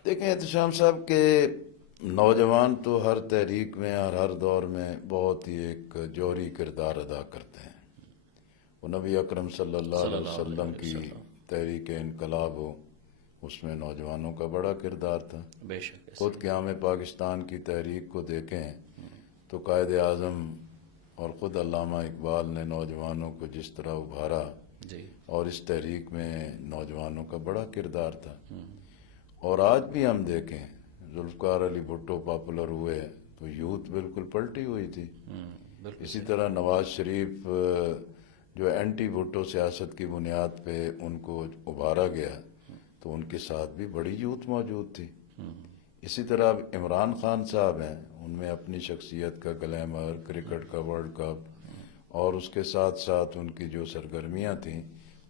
دیکھیں احتشام صاحب کہ نوجوان تو ہر تحریک میں اور ہر دور میں بہت ہی ایک جوہری کردار ادا کرتے ہیں. وہ نبی اکرم صلی اللہ علیہ وسلم کی تحریک انقلاب ہو، اس میں نوجوانوں کا بڑا کردار تھا. بے شک. خود قیام پاکستان کی تحریک کو دیکھیں تو قائد اعظم اور خود علامہ اقبال نے نوجوانوں کو جس طرح ابھارا جی، اور اس تحریک میں نوجوانوں کا بڑا کردار تھا. اور آج بھی ہم دیکھیں، ذوالفقار علی بھٹو پاپولر ہوئے تو یوتھ بالکل پلٹی ہوئی تھی. اسی طرح نواز شریف جو اینٹی بھٹو سیاست کی بنیاد پہ ان کو ابھارا گیا تو ان کے ساتھ بھی بڑی یوتھ موجود تھی. اسی طرح اب عمران خان صاحب ہیں، ان میں اپنی شخصیت کا گلیمر، کرکٹ کا ورلڈ کپ اور اس کے ساتھ ساتھ ان کی جو سرگرمیاں تھیں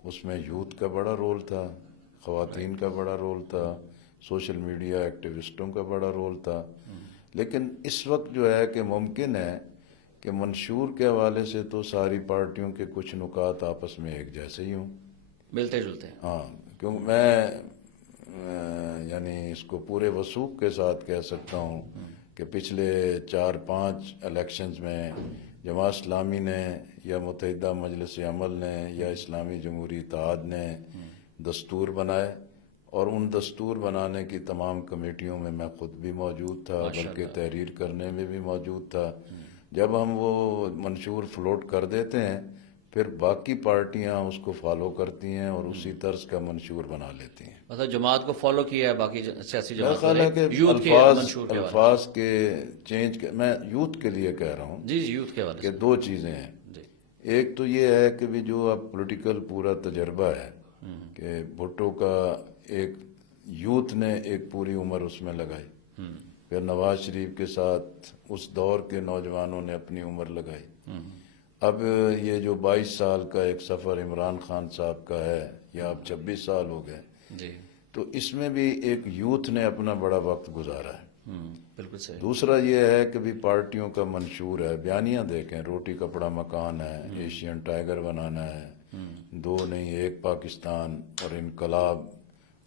اس میں یوتھ کا بڑا رول تھا، خواتین کا بڑا رول تھا، سوشل میڈیا ایکٹیوسٹوں کا بڑا رول تھا. لیکن اس وقت جو ہے کہ ممکن ہے کہ منشور کے حوالے سے تو ساری پارٹیوں کے کچھ نکات آپس میں ایک جیسے ہی ہوں، ملتے جلتے ہیں. ہاں، کیوں میں یعنی اس کو پورے وثوق کے ساتھ کہہ سکتا ہوں کہ پچھلے 4-5 الیکشنز میں جماعت اسلامی نے یا متحدہ مجلس عمل نے یا اسلامی جمہوری اتحاد نے دستور بنائے، اور ان دستور بنانے کی تمام کمیٹیوں میں میں خود بھی موجود تھا، بلکہ تحریر کرنے میں بھی موجود تھا. جب ہم وہ منشور فلوٹ کر دیتے ہیں پھر باقی پارٹیاں اس کو فالو کرتی ہیں اور اسی طرز کا منشور بنا لیتی ہیں. مطلب جماعت کو فالو کیا ہے باقی سیاسی میرا جماعت خیال ہے کہ یوتھ کے منشور کے الفاظ کے چینج میں یوتھ کے لیے کہہ رہا ہوں جی یوتھ کے حوالے کہ 2 چیزیں ہیں. ایک تو یہ ہے کہ بھی جو اب پولیٹیکل پورا تجربہ ہے کہ بھٹو کا ایک یوتھ نے ایک پوری عمر اس میں لگائی، پھر نواز شریف کے ساتھ اس دور کے نوجوانوں نے اپنی عمر لگائی. اب یہ جو 22 سال کا ایک سفر عمران خان صاحب کا ہے، یا اب 26 سال ہو گئے، جی، تو اس میں بھی ایک یوتھ نے اپنا بڑا وقت گزارا ہے. بالکل صحیح. دوسرا یہ ہے کہ بھی پارٹیوں کا منشور ہے، بیانیاں دیکھیں، روٹی کپڑا مکان ہے، ایشین ٹائیگر بنانا ہے، 2 نہیں 1 پاکستان، اور انقلاب،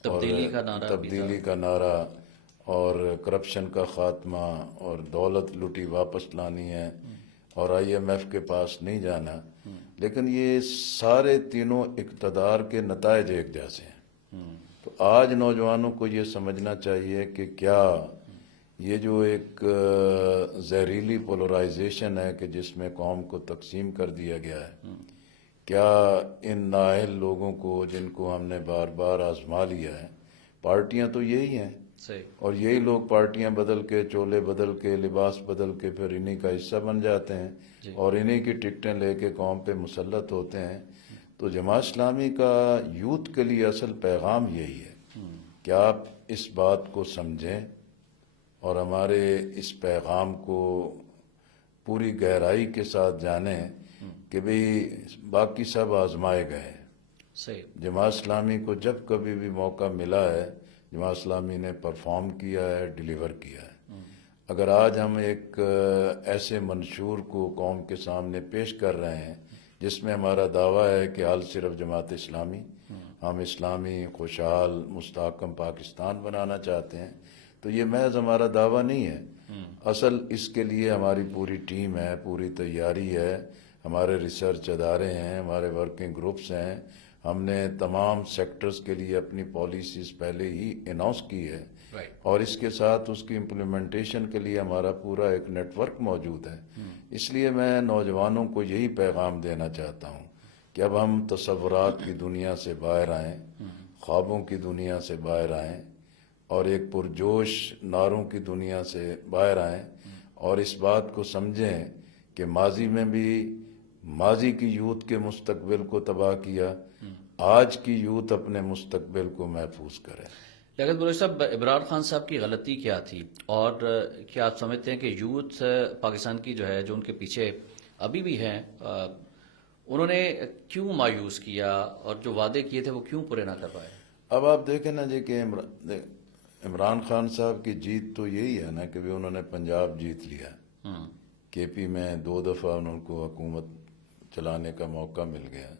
تبدیلی کا نعرہ، اور کرپشن کا خاتمہ، اور دولت لوٹی واپس لانی ہے، اور IMF کے پاس نہیں جانا. لیکن یہ سارے تینوں اقتدار کے نتائج ایک جیسے ہیں. تو آج نوجوانوں کو یہ سمجھنا چاہیے کہ کیا یہ جو ایک زہریلی پولرائزیشن ہے کہ جس میں قوم کو تقسیم کر دیا گیا ہے، کیا ان نااہل لوگوں کو جن کو ہم نے بار بار آزما لیا ہے، پارٹیاں تو یہی ہیں، اور یہی لوگ پارٹیاں بدل کے، چولے بدل کے، لباس بدل کے پھر انہی کا حصہ بن جاتے ہیں اور انہی کی ٹکٹیں لے کے قوم پہ مسلط ہوتے ہیں. تو جماعت اسلامی کا یوتھ کے لیے اصل پیغام یہی ہے کہ آپ اس بات کو سمجھیں اور ہمارے اس پیغام کو پوری گہرائی کے ساتھ جانیں کہ بھئی باقی سب آزمائے گئے ہیں. جماعت اسلامی کو جب کبھی بھی موقع ملا ہے، جماعت اسلامی نے پرفارم کیا ہے، ڈیلیور کیا ہے. اگر آج ہم ایک ایسے منشور کو قوم کے سامنے پیش کر رہے ہیں جس میں ہمارا دعویٰ ہے کہ حال صرف جماعت اسلامی، ہم اسلامی خوشحال مستحکم پاکستان بنانا چاہتے ہیں، تو یہ محض ہمارا دعویٰ نہیں ہے، اصل اس کے لیے ہماری پوری ٹیم ہے، پوری تیاری ہے، ہمارے ریسرچ ادارے ہیں، ہمارے ورکنگ گروپس ہیں، ہم نے تمام سیکٹرز کے لیے اپنی پالیسیز پہلے ہی اناؤنس کی ہے، اور اس کے ساتھ اس کی امپلیمنٹیشن کے لیے ہمارا پورا ایک نیٹ ورک موجود ہے۔ اس لیے میں نوجوانوں کو یہی پیغام دینا چاہتا ہوں کہ اب ہم تصورات کی دنیا سے باہر آئیں، خوابوں کی دنیا سے باہر آئیں، اور ایک پرجوش نعروں کی دنیا سے باہر آئیں، اور اس بات کو سمجھیں کہ ماضی میں بھی ماضی کی یوتھ کے مستقبل کو تباہ کیا، آج کی یوتھ اپنے مستقبل کو محفوظ کرے۔ لیاقت بلوچ صاحب، عمران خان صاحب کی غلطی کیا تھی، اور کیا آپ سمجھتے ہیں کہ یوتھ پاکستان کی جو ہے، جو ان کے پیچھے ابھی بھی ہیں، انہوں نے کیوں مایوس کیا، اور جو وعدے کیے تھے وہ کیوں پورے نہ کر پائے؟ اب آپ دیکھیں نا جی کہ عمران خان صاحب کی جیت تو یہی ہے نا کہ بھی انہوں نے پنجاب جیت لیا، کے پی میں 2 دفعہ ان کو حکومت چلانے کا موقع مل گیا،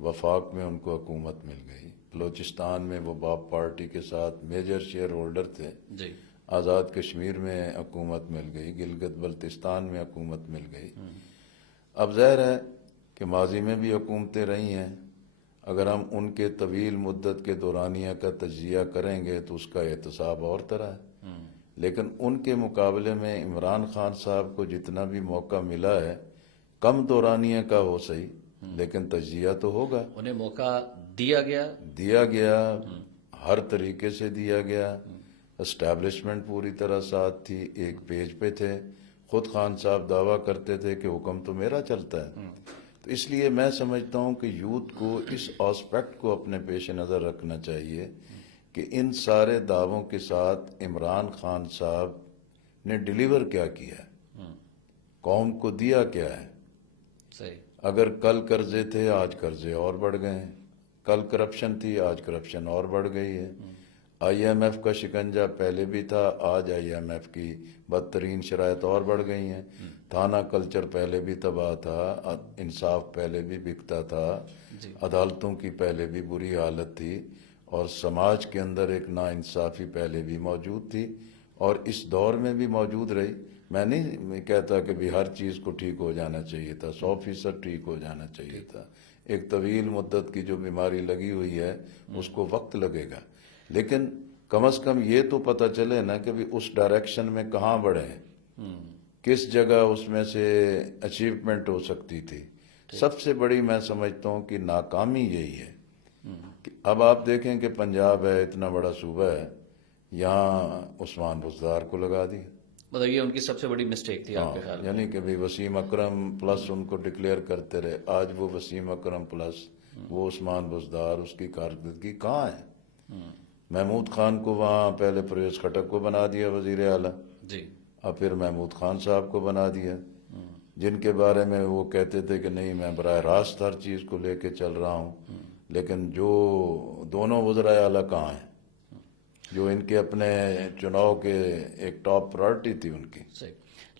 وفاق میں ان کو حکومت مل گئی، بلوچستان میں وہ باپ پارٹی کے ساتھ میجر شیئر ہولڈر تھے، جی، آزاد کشمیر میں حکومت مل گئی، گلگت بلتستان میں حکومت مل گئی۔ اب ظاہر ہے کہ ماضی میں بھی حکومتیں رہی ہیں، اگر ہم ان کے طویل مدت کے دورانیہ کا تجزیہ کریں گے تو اس کا احتساب اور طرح ہے، لیکن ان کے مقابلے میں عمران خان صاحب کو جتنا بھی موقع ملا ہے، کم دورانیہ کا ہو صحیح، لیکن تجزیہ تو ہوگا، انہیں موقع دیا گیا، ہر طریقے سے دیا گیا، اسٹیبلشمنٹ پوری طرح ساتھ تھی، ایک پیج پہ تھے، خود خان صاحب دعویٰ کرتے تھے کہ حکم تو میرا چلتا ہے۔ تو اس لیے میں سمجھتا ہوں کہ یوتھ کو اس آسپیکٹ کو اپنے پیش نظر رکھنا چاہیے کہ ان سارے دعووں کے ساتھ عمران خان صاحب نے ڈیلیور کیا کیا ہے، قوم کو دیا کیا ہے۔ صحیح، اگر کل قرضے تھے، آج قرضے اور بڑھ گئے ہیں، کل کرپشن تھی، آج کرپشن اور بڑھ گئی ہے، آئی ایم ایف کا شکنجہ پہلے بھی تھا، آج آئی ایم ایف کی بدترین شرائط اور بڑھ گئی ہیں، تھانہ کلچر پہلے بھی تباہ تھا، انصاف پہلے بھی بکتا تھا، عدالتوں کی پہلے بھی بری حالت تھی، اور سماج کے اندر ایک ناانصافی پہلے بھی موجود تھی، اور اس دور میں بھی موجود رہی۔ میں نہیں کہتا کہ بھی ہر چیز کو ٹھیک ہو جانا چاہیے تھا، 100% ٹھیک ہو جانا چاہیے تھا، ایک طویل مدت کی جو بیماری لگی ہوئی ہے اس کو وقت لگے گا، لیکن کم از کم یہ تو پتہ چلے نا کہ بھی اس ڈائریکشن میں کہاں بڑھے ہیں، کس جگہ اس میں سے اچیومنٹ ہو سکتی تھی۔ سب سے بڑی میں سمجھتا ہوں کہ ناکامی یہی ہے کہ اب آپ دیکھیں کہ پنجاب ہے، اتنا بڑا صوبہ ہے، یہاں عثمان بزدار کو لگا دیا، مطلب یہ ان کی سب سے بڑی مسٹیک تھی آپ کے خیال میں؟ یعنی کہ بھی وسیم اکرم پلس ان کو ڈکلیئر کرتے رہے، آج وہ وسیم اکرم پلس وہ عثمان بزدار، اس کی کارکردگی کہاں ہے؟ محمود خان کو وہاں پہلے پرویز خٹک کو بنا دیا وزیر اعلیٰ، جی، اور پھر محمود خان صاحب کو بنا دیا، جن کے بارے میں وہ کہتے تھے کہ نہیں میں براہ راست ہر چیز کو لے کے چل رہا ہوں، لیکن جو دونوں وزرائے اعلیٰ کہاں ہیں جو ان کے اپنے چناؤ کے ایک ٹاپ پرائرٹی تھی ان کی۔ صحیح۔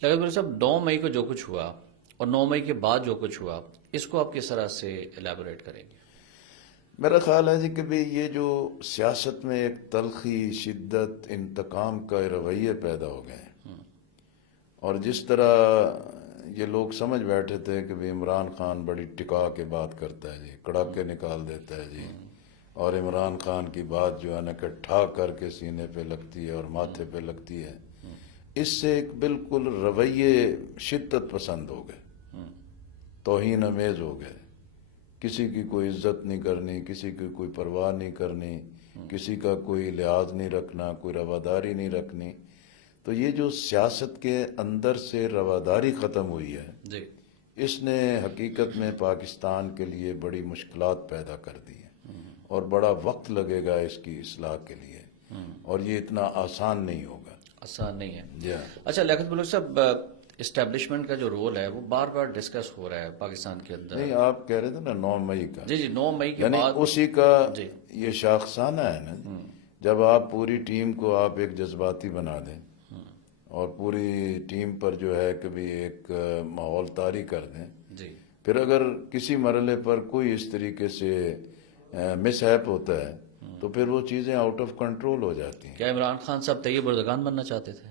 لیاقت بلوچ صاحب، 9 مئی کو جو کچھ ہوا اور 9 مئی کے بعد جو کچھ ہوا، اس کو آپ کس طرح سے الیبوریٹ کریں گے؟ میرا خیال ہے جی کہ بھی یہ جو سیاست میں ایک تلخی، شدت، انتقام کا رویے پیدا ہو گئے ہیں، اور جس طرح یہ لوگ سمجھ بیٹھے تھے کہ بھی عمران خان بڑی ٹکا کے بات کرتا ہے جی، کڑاکے نکال دیتا ہے جی، اور عمران خان کی بات جو ہے نا کہ ٹھا کر کے سینے پہ لگتی ہے اور ماتھے پہ لگتی ہے، اس سے ایک بالکل رویے شدت پسند ہو گئے، توہین امیز ہو گئے، کسی کی کوئی عزت نہیں کرنی، کسی کی کوئی پرواہ نہیں کرنی، کسی کا کوئی لحاظ نہیں رکھنا، کوئی رواداری نہیں رکھنی۔ تو یہ جو سیاست کے اندر سے رواداری ختم ہوئی ہے، جی، اس نے حقیقت میں پاکستان کے لیے بڑی مشکلات پیدا کر دی ہیں، اور بڑا وقت لگے گا اس کی اصلاح کے لیے، اور یہ اتنا آسان نہیں ہوگا، آسان نہیں ہے۔ جی ہاں۔ اچھا لیاقت بلوچ صاحب، اسٹیبلشمنٹ کا جو رول ہے وہ بار بار ڈسکس ہو رہا ہے پاکستان کے اندر۔ نہیں، آپ کہہ رہے تھے نا 9 مئی کا، جی، 9 مئی کے یعنی بعد اسی کا جی، یہ شاخسانہ ہے نا، جب آپ پوری ٹیم کو آپ ایک جذباتی بنا دیں اور پوری ٹیم پر جو ہے کبھی ایک ماحول طاری کر دیں، جی، پھر اگر کسی مرحلے پر کوئی اس طریقے سے مس ہیپ ہوتا ہے تو پھر وہ چیزیں آؤٹ آف کنٹرول ہو جاتی ہیں. کیا عمران خان صاحب طیب اردگان بننا چاہتے تھے؟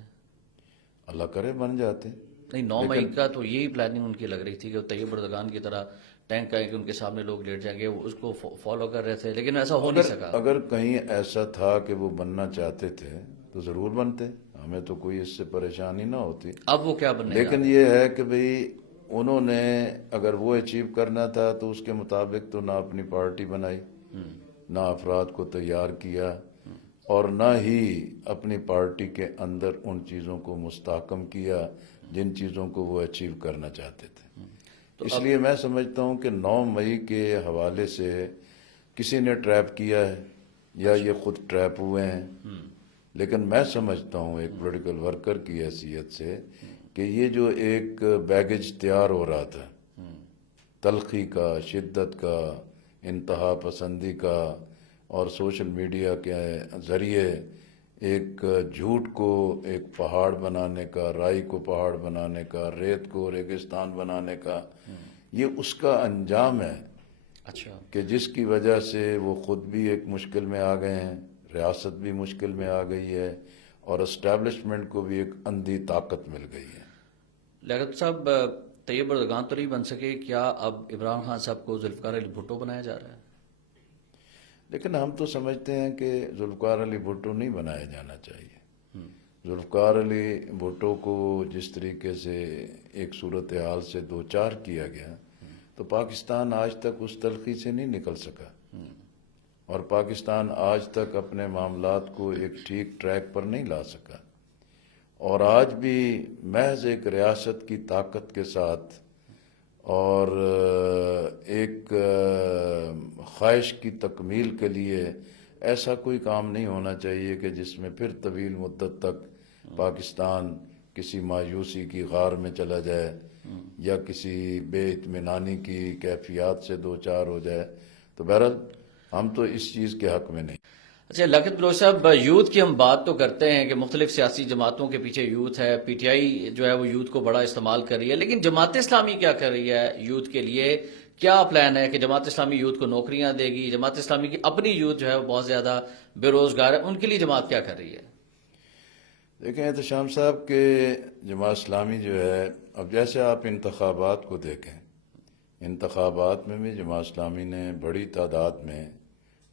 اللہ کرے بن جاتے ہیں. نہیں، 9 مئی کا تو یہی پلاننگ ان کی لگ رہی تھی کہ وہ طیب اردگان کی طرح ٹینک آئے کہ ان کے سامنے لوگ لیٹ جائیں گے، وہ اس کو فالو کر رہے تھے، لیکن ایسا ہو نہیں سکا. اگر کہیں ایسا تھا کہ وہ بننا چاہتے تھے تو ضرور بنتے، ہمیں تو کوئی اس سے پریشانی نہ ہوتی. اب وہ کیا بننے لیکن یہ ہے کہ بھئی انہوں نے اگر وہ اچیو کرنا تھا تو اس کے مطابق تو نہ اپنی پارٹی بنائی، نہ افراد کو تیار کیا، اور نہ ہی اپنی پارٹی کے اندر ان چیزوں کو مستحکم کیا جن چیزوں کو وہ اچیو کرنا چاہتے تھے. اس لیے میں سمجھتا ہوں کہ 9 مئی کے حوالے سے کسی نے ٹریپ کیا ہے یا یہ خود ٹریپ ہوئے ہیں. لیکن میں سمجھتا ہوں ایک پولیٹیکل ورکر کی حیثیت سے کہ یہ جو ایک بیگیج تیار ہو رہا تھا تلخی کا، شدت کا، انتہا پسندی کا، اور سوشل میڈیا کے ذریعے ایک جھوٹ کو ایک پہاڑ بنانے کا، رائی کو پہاڑ بنانے کا، ریت کو ریگستان بنانے کا، یہ اس کا انجام ہے. اچھا، کہ جس کی وجہ سے وہ خود بھی ایک مشکل میں آ گئے ہیں، ریاست بھی مشکل میں آ گئی ہے، اور اسٹیبلشمنٹ کو بھی ایک اندھی طاقت مل گئی ہے. لیاقت صاحب، طیب اردگان تو نہیں بن سکے، کیا اب عمران خان صاحب کو ذوالفقار علی بھٹو بنایا جا رہا ہے؟ لیکن ہم تو سمجھتے ہیں کہ ذوالفقار علی بھٹو نہیں بنایا جانا چاہیے. ذوالفقار علی بھٹو کو جس طریقے سے ایک صورتحال سے دوچار کیا گیا تو پاکستان آج تک اس تلخی سے نہیں نکل سکا، اور پاکستان آج تک اپنے معاملات کو ایک ٹھیک ٹریک پر نہیں لا سکا. اور آج بھی محض ایک ریاست کی طاقت کے ساتھ اور ایک خواہش کی تکمیل کے لیے ایسا کوئی کام نہیں ہونا چاہیے کہ جس میں پھر طویل مدت تک پاکستان کسی مایوسی کی غار میں چلا جائے یا کسی بے اطمینانی کی کیفیات سے دوچار ہو جائے. تو بہرحال ہم تو اس چیز کے حق میں نہیں. اچھا لیاقت بلوچ صاحب، یوتھ کی ہم بات تو کرتے ہیں کہ مختلف سیاسی جماعتوں کے پیچھے یوتھ ہے، پی ٹی آئی جو ہے وہ یوتھ کو بڑا استعمال کر رہی ہے، لیکن جماعت اسلامی کیا کر رہی ہے یوتھ کے لیے؟ کیا پلان ہے کہ جماعت اسلامی یوتھ کو نوکریاں دے گی؟ جماعت اسلامی کی اپنی یوتھ جو ہے وہ بہت زیادہ بے روزگار ہے، ان کے لیے جماعت کیا کر رہی ہے؟ دیکھیں احتشام صاحب کہ جماعت اسلامی جو ہے، اب جیسے آپ انتخابات کو دیکھیں، انتخابات میں بھی جماعت اسلامی نے بڑی تعداد میں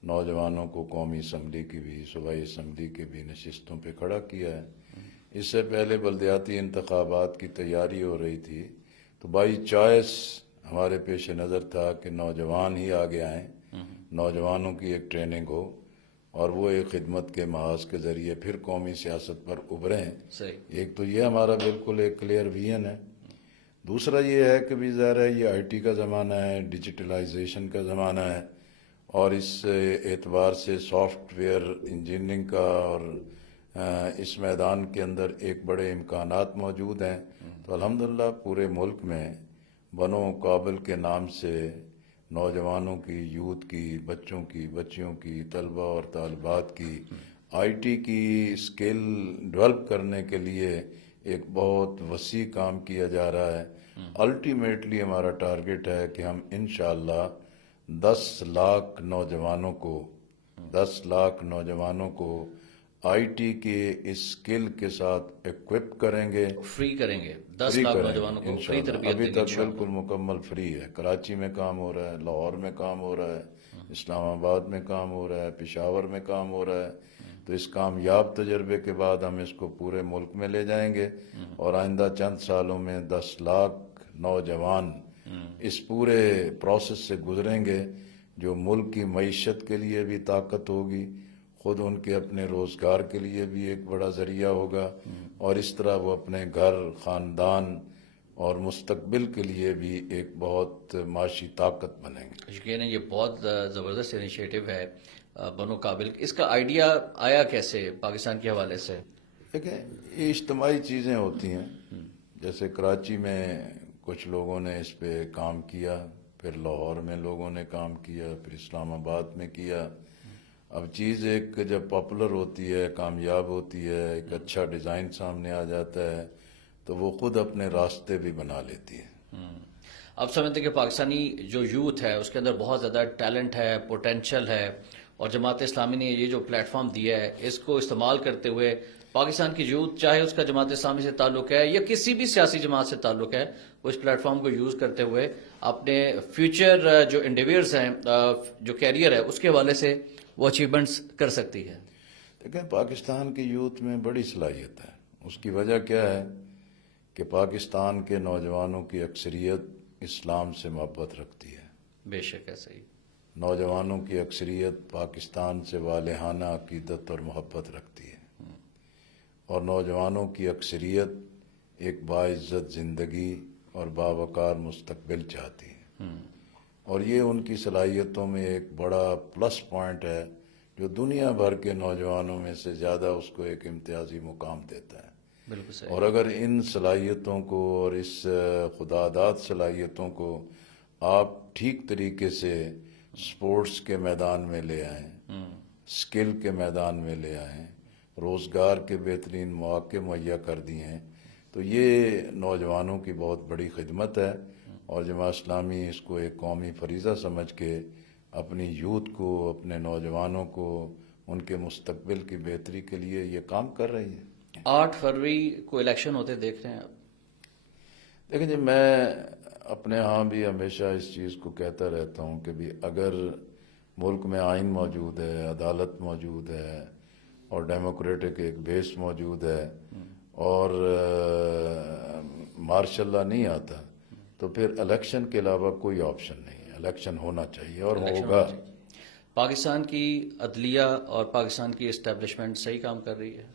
نوجوانوں کو قومی اسمبلی کی بھی، صوبائی اسمبلی کی بھی نشستوں پہ کھڑا کیا ہے. اس سے پہلے بلدیاتی انتخابات کی تیاری ہو رہی تھی تو بائی چوائس ہمارے پیش نظر تھا کہ نوجوان ہی آگے آئیں، نوجوانوں کی ایک ٹریننگ ہو اور وہ ایک خدمت کے محاذ کے ذریعے پھر قومی سیاست پر ابھریں. صحیح. ایک تو یہ ہمارا بالکل ایک کلیئر ویژن ہے. دوسرا یہ ہے کہ بھی ظاہر ہے یہ آئی ٹی کا زمانہ ہے، ڈیجیٹلائزیشن کا زمانہ ہے، اور اس اعتبار سے سافٹ ویئر انجینئرنگ کا اور اس میدان کے اندر ایک بڑے امکانات موجود ہیں. تو الحمدللہ پورے ملک میں بنو قابل کے نام سے نوجوانوں کی، یوتھ کی، بچوں کی، بچیوں کی، طلبہ اور طالبات کی آئی ٹی کی اسکل ڈیولپ کرنے کے لیے ایک بہت وسیع کام کیا جا رہا ہے. الٹیمیٹلی ہمارا ٹارگٹ ہے کہ ہم انشاءاللہ 10 لاکھ نوجوانوں کو آئی ٹی کے اس اسکل کے ساتھ ایکوپ کریں گے، فری کریں گے 10 لاکھ نوجوانوں کو، فری تربیت ابھی دیں گے تک بالکل مکمل فری ہے. کراچی میں کام ہو رہا ہے، لاہور میں کام ہو رہا ہے، اسلام آباد میں کام ہو رہا ہے، پشاور میں کام ہو رہا ہے. تو اس کامیاب تجربے کے بعد ہم اس کو پورے ملک میں لے جائیں گے، اور آئندہ چند سالوں میں 10 لاکھ نوجوان اس پورے پروسیس سے گزریں گے، جو ملک کی معیشت کے لیے بھی طاقت ہوگی، خود ان کے اپنے روزگار کے لیے بھی ایک بڑا ذریعہ ہوگا، اور اس طرح وہ اپنے گھر، خاندان اور مستقبل کے لیے بھی ایک بہت معاشی طاقت بنیں گے. یقیناً یہ بہت زبردست انیشیٹو ہے بنو قابل. اس کا آئیڈیا آیا کیسے پاکستان کے حوالے سے؟ دیکھیں یہ اجتماعی چیزیں ہوتی ہیں. جیسے کراچی میں کچھ لوگوں نے اس پہ کام کیا، پھر لاہور میں لوگوں نے کام کیا، پھر اسلام آباد میں کیا. اب چیز ایک جب پاپولر ہوتی ہے، کامیاب ہوتی ہے، ایک اچھا ڈیزائن سامنے آ جاتا ہے تو وہ خود اپنے راستے بھی بنا لیتی ہے. آپ سمجھتے ہیں کہ پاکستانی جو یوتھ ہے اس کے اندر بہت زیادہ ٹیلنٹ ہے، پوٹینشل ہے، اور جماعت اسلامی نے یہ جو پلیٹ فارم دیا ہے اس کو استعمال کرتے ہوئے پاکستان کی یوتھ، چاہے اس کا جماعت اسلامی سے تعلق ہے یا کسی بھی سیاسی جماعت سے تعلق ہے، وہ اس پلیٹ فارم کو یوز کرتے ہوئے اپنے فیوچر جو انڈیویئرز ہیں، جو کیریئر ہے اس کے حوالے سے وہ اچیومنٹس کر سکتی ہے؟ دیکھیں، پاکستان کی یوتھ میں بڑی صلاحیت ہے. اس کی وجہ کیا ہے کہ پاکستان کے نوجوانوں کی اکثریت اسلام سے محبت رکھتی ہے. بے شک ایسا ہی. نوجوانوں کی اکثریت پاکستان سے والہانہ عقیدت اور محبت رکھتی ہے، اور نوجوانوں کی اکثریت ایک باعزت زندگی اور باوقار مستقبل چاہتی ہے. اور یہ ان کی صلاحیتوں میں ایک بڑا پلس پوائنٹ ہے جو دنیا بھر کے نوجوانوں میں سے زیادہ اس کو ایک امتیازی مقام دیتا ہے. بالکل صحیح. اور اگر ان صلاحیتوں کو اور اس خداداد صلاحیتوں کو آپ ٹھیک طریقے سے سپورٹس کے میدان میں لے آئیں، سکل کے میدان میں لے آئیں، روزگار کے بہترین مواقع مہیا کر دیے ہیں، تو یہ نوجوانوں کی بہت بڑی خدمت ہے. اور جماعت اسلامی اس کو ایک قومی فریضہ سمجھ کے اپنی یوتھ کو، اپنے نوجوانوں کو ان کے مستقبل کی بہتری کے لیے یہ کام کر رہی ہے. 8 فروری کو الیکشن ہوتے دیکھ رہے ہیں آپ؟ دیکھیں جی، میں اپنے ہاں بھی ہمیشہ اس چیز کو کہتا رہتا ہوں کہ بھی اگر ملک میں آئین موجود ہے، عدالت موجود ہے اور ڈیموکریٹک ایک بیس موجود ہے اور مارشل لا نہیں آتا، تو پھر الیکشن کے علاوہ کوئی آپشن نہیں ہے. الیکشن ہونا چاہیے اور ہوگا. پاکستان کی عدلیہ اور پاکستان کی اسٹیبلشمنٹ صحیح کام کر رہی ہے؟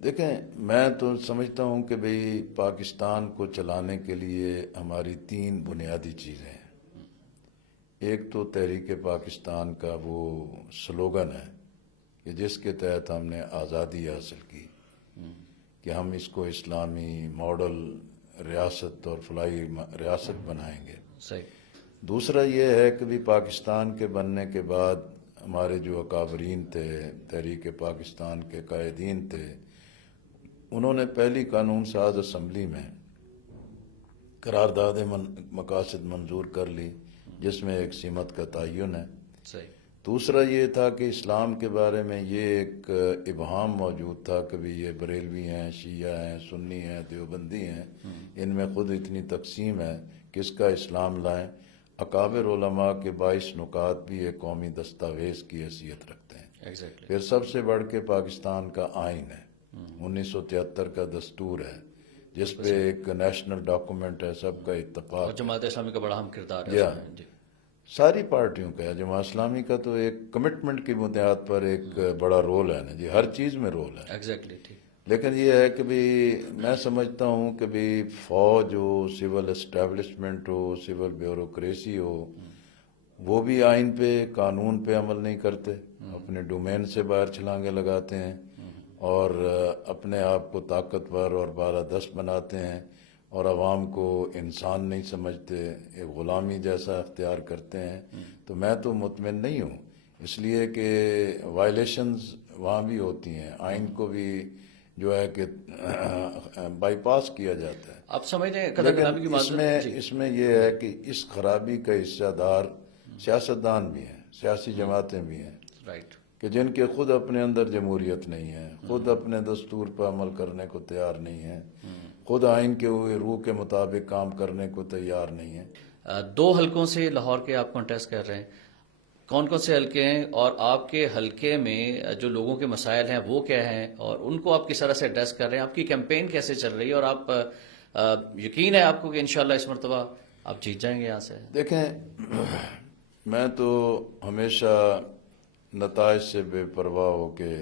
دیکھیں، میں تو سمجھتا ہوں کہ بھئی پاکستان کو چلانے کے لیے ہماری 3 بنیادی چیزیں ہیں. ایک تو تحریک پاکستان کا وہ سلوگن ہے کہ جس کے تحت ہم نے آزادی حاصل کی کہ ہم اس کو اسلامی ماڈل ریاست اور فلاحی ریاست بنائیں گے. صحیح. دوسرا یہ ہے کہ بھی پاکستان کے بننے کے بعد ہمارے جو اکابرین تھے، تحریک پاکستان کے قائدین تھے، انہوں نے پہلی قانون ساز اسمبلی میں قرارداد مقاصد منظور کر لی جس میں ایک سمت کا تعین ہے. صحیح. دوسرا یہ تھا کہ اسلام کے بارے میں یہ ایک ابہام موجود تھا کہ بھی یہ بریلوی ہیں، شیعہ ہیں، سنی ہیں، دیوبندی ہیں، ان میں خود اتنی تقسیم ہے، کس کا اسلام لائیں. اکابر علماء کے 22 نکات بھی ایک قومی دستاویز کی حیثیت رکھتے ہیں. ایگزیکٹلی. پھر سب سے بڑھ کے پاکستان کا آئین ہے، 1973 کا دستور ہے جس پہ ایک نیشنل ڈاکومنٹ ہے، سب کا اور اتفاق. جماعت اسلامی کا بڑا اہم کردار ہے جی اس میں. جی. ساری پارٹیوں کا ہے. جماعت اسلامی کا تو ایک کمٹمنٹ کی بنیاد پر ایک بڑا رول ہے نا جی، ہر چیز میں رول ہے. ایگزیکٹلی. ٹھیک. لیکن یہ ہے کہ بھی میں سمجھتا ہوں کہ بھی فوج ہو، سول اسٹیبلشمنٹ ہو، سول بیوروکریسی ہو، وہ بھی آئین پہ، قانون پہ عمل نہیں کرتے، اپنے ڈومین سے باہر چھلانگے لگاتے ہیں اور اپنے آپ کو طاقتور اور بالادست بناتے ہیں اور عوام کو انسان نہیں سمجھتے، ایک غلامی جیسا اختیار کرتے ہیں. تو میں تو مطمئن نہیں ہوں، اس لیے کہ وائلیشنز وہاں بھی ہوتی ہیں، آئین کو بھی جو ہے کہ بائی پاس کیا جاتا ہے. آپ سمجھتے ہیں قدر خرابی کی لیکن اس میں یہ ہے کہ اس خرابی کا حصہ دار سیاستدان بھی ہیں، سیاسی جماعتیں بھی ہیں، رائٹ. کہ جن کے خود اپنے اندر جمہوریت نہیں ہے، خود اپنے دستور پر عمل کرنے کو تیار نہیں ہے، خود آئین کے ہوئے روح کے مطابق کام کرنے کو تیار نہیں ہے. 2 حلقوں سے لاہور کے آپ کانٹیسٹ کر رہے ہیں، کون کون سے حلقے ہیں اور آپ کے حلقے میں جو لوگوں کے مسائل ہیں وہ کیا ہیں اور ان کو آپ کس طرح سے ایڈریس کر رہے ہیں؟ آپ کی کیمپین کیسے چل رہی ہے اور آپ یقین ہے آپ کو کہ انشاءاللہ اس مرتبہ آپ جیت جائیں گے یہاں سے؟ دیکھیں، میں تو ہمیشہ نتائج سے بے پرواہ ہو کے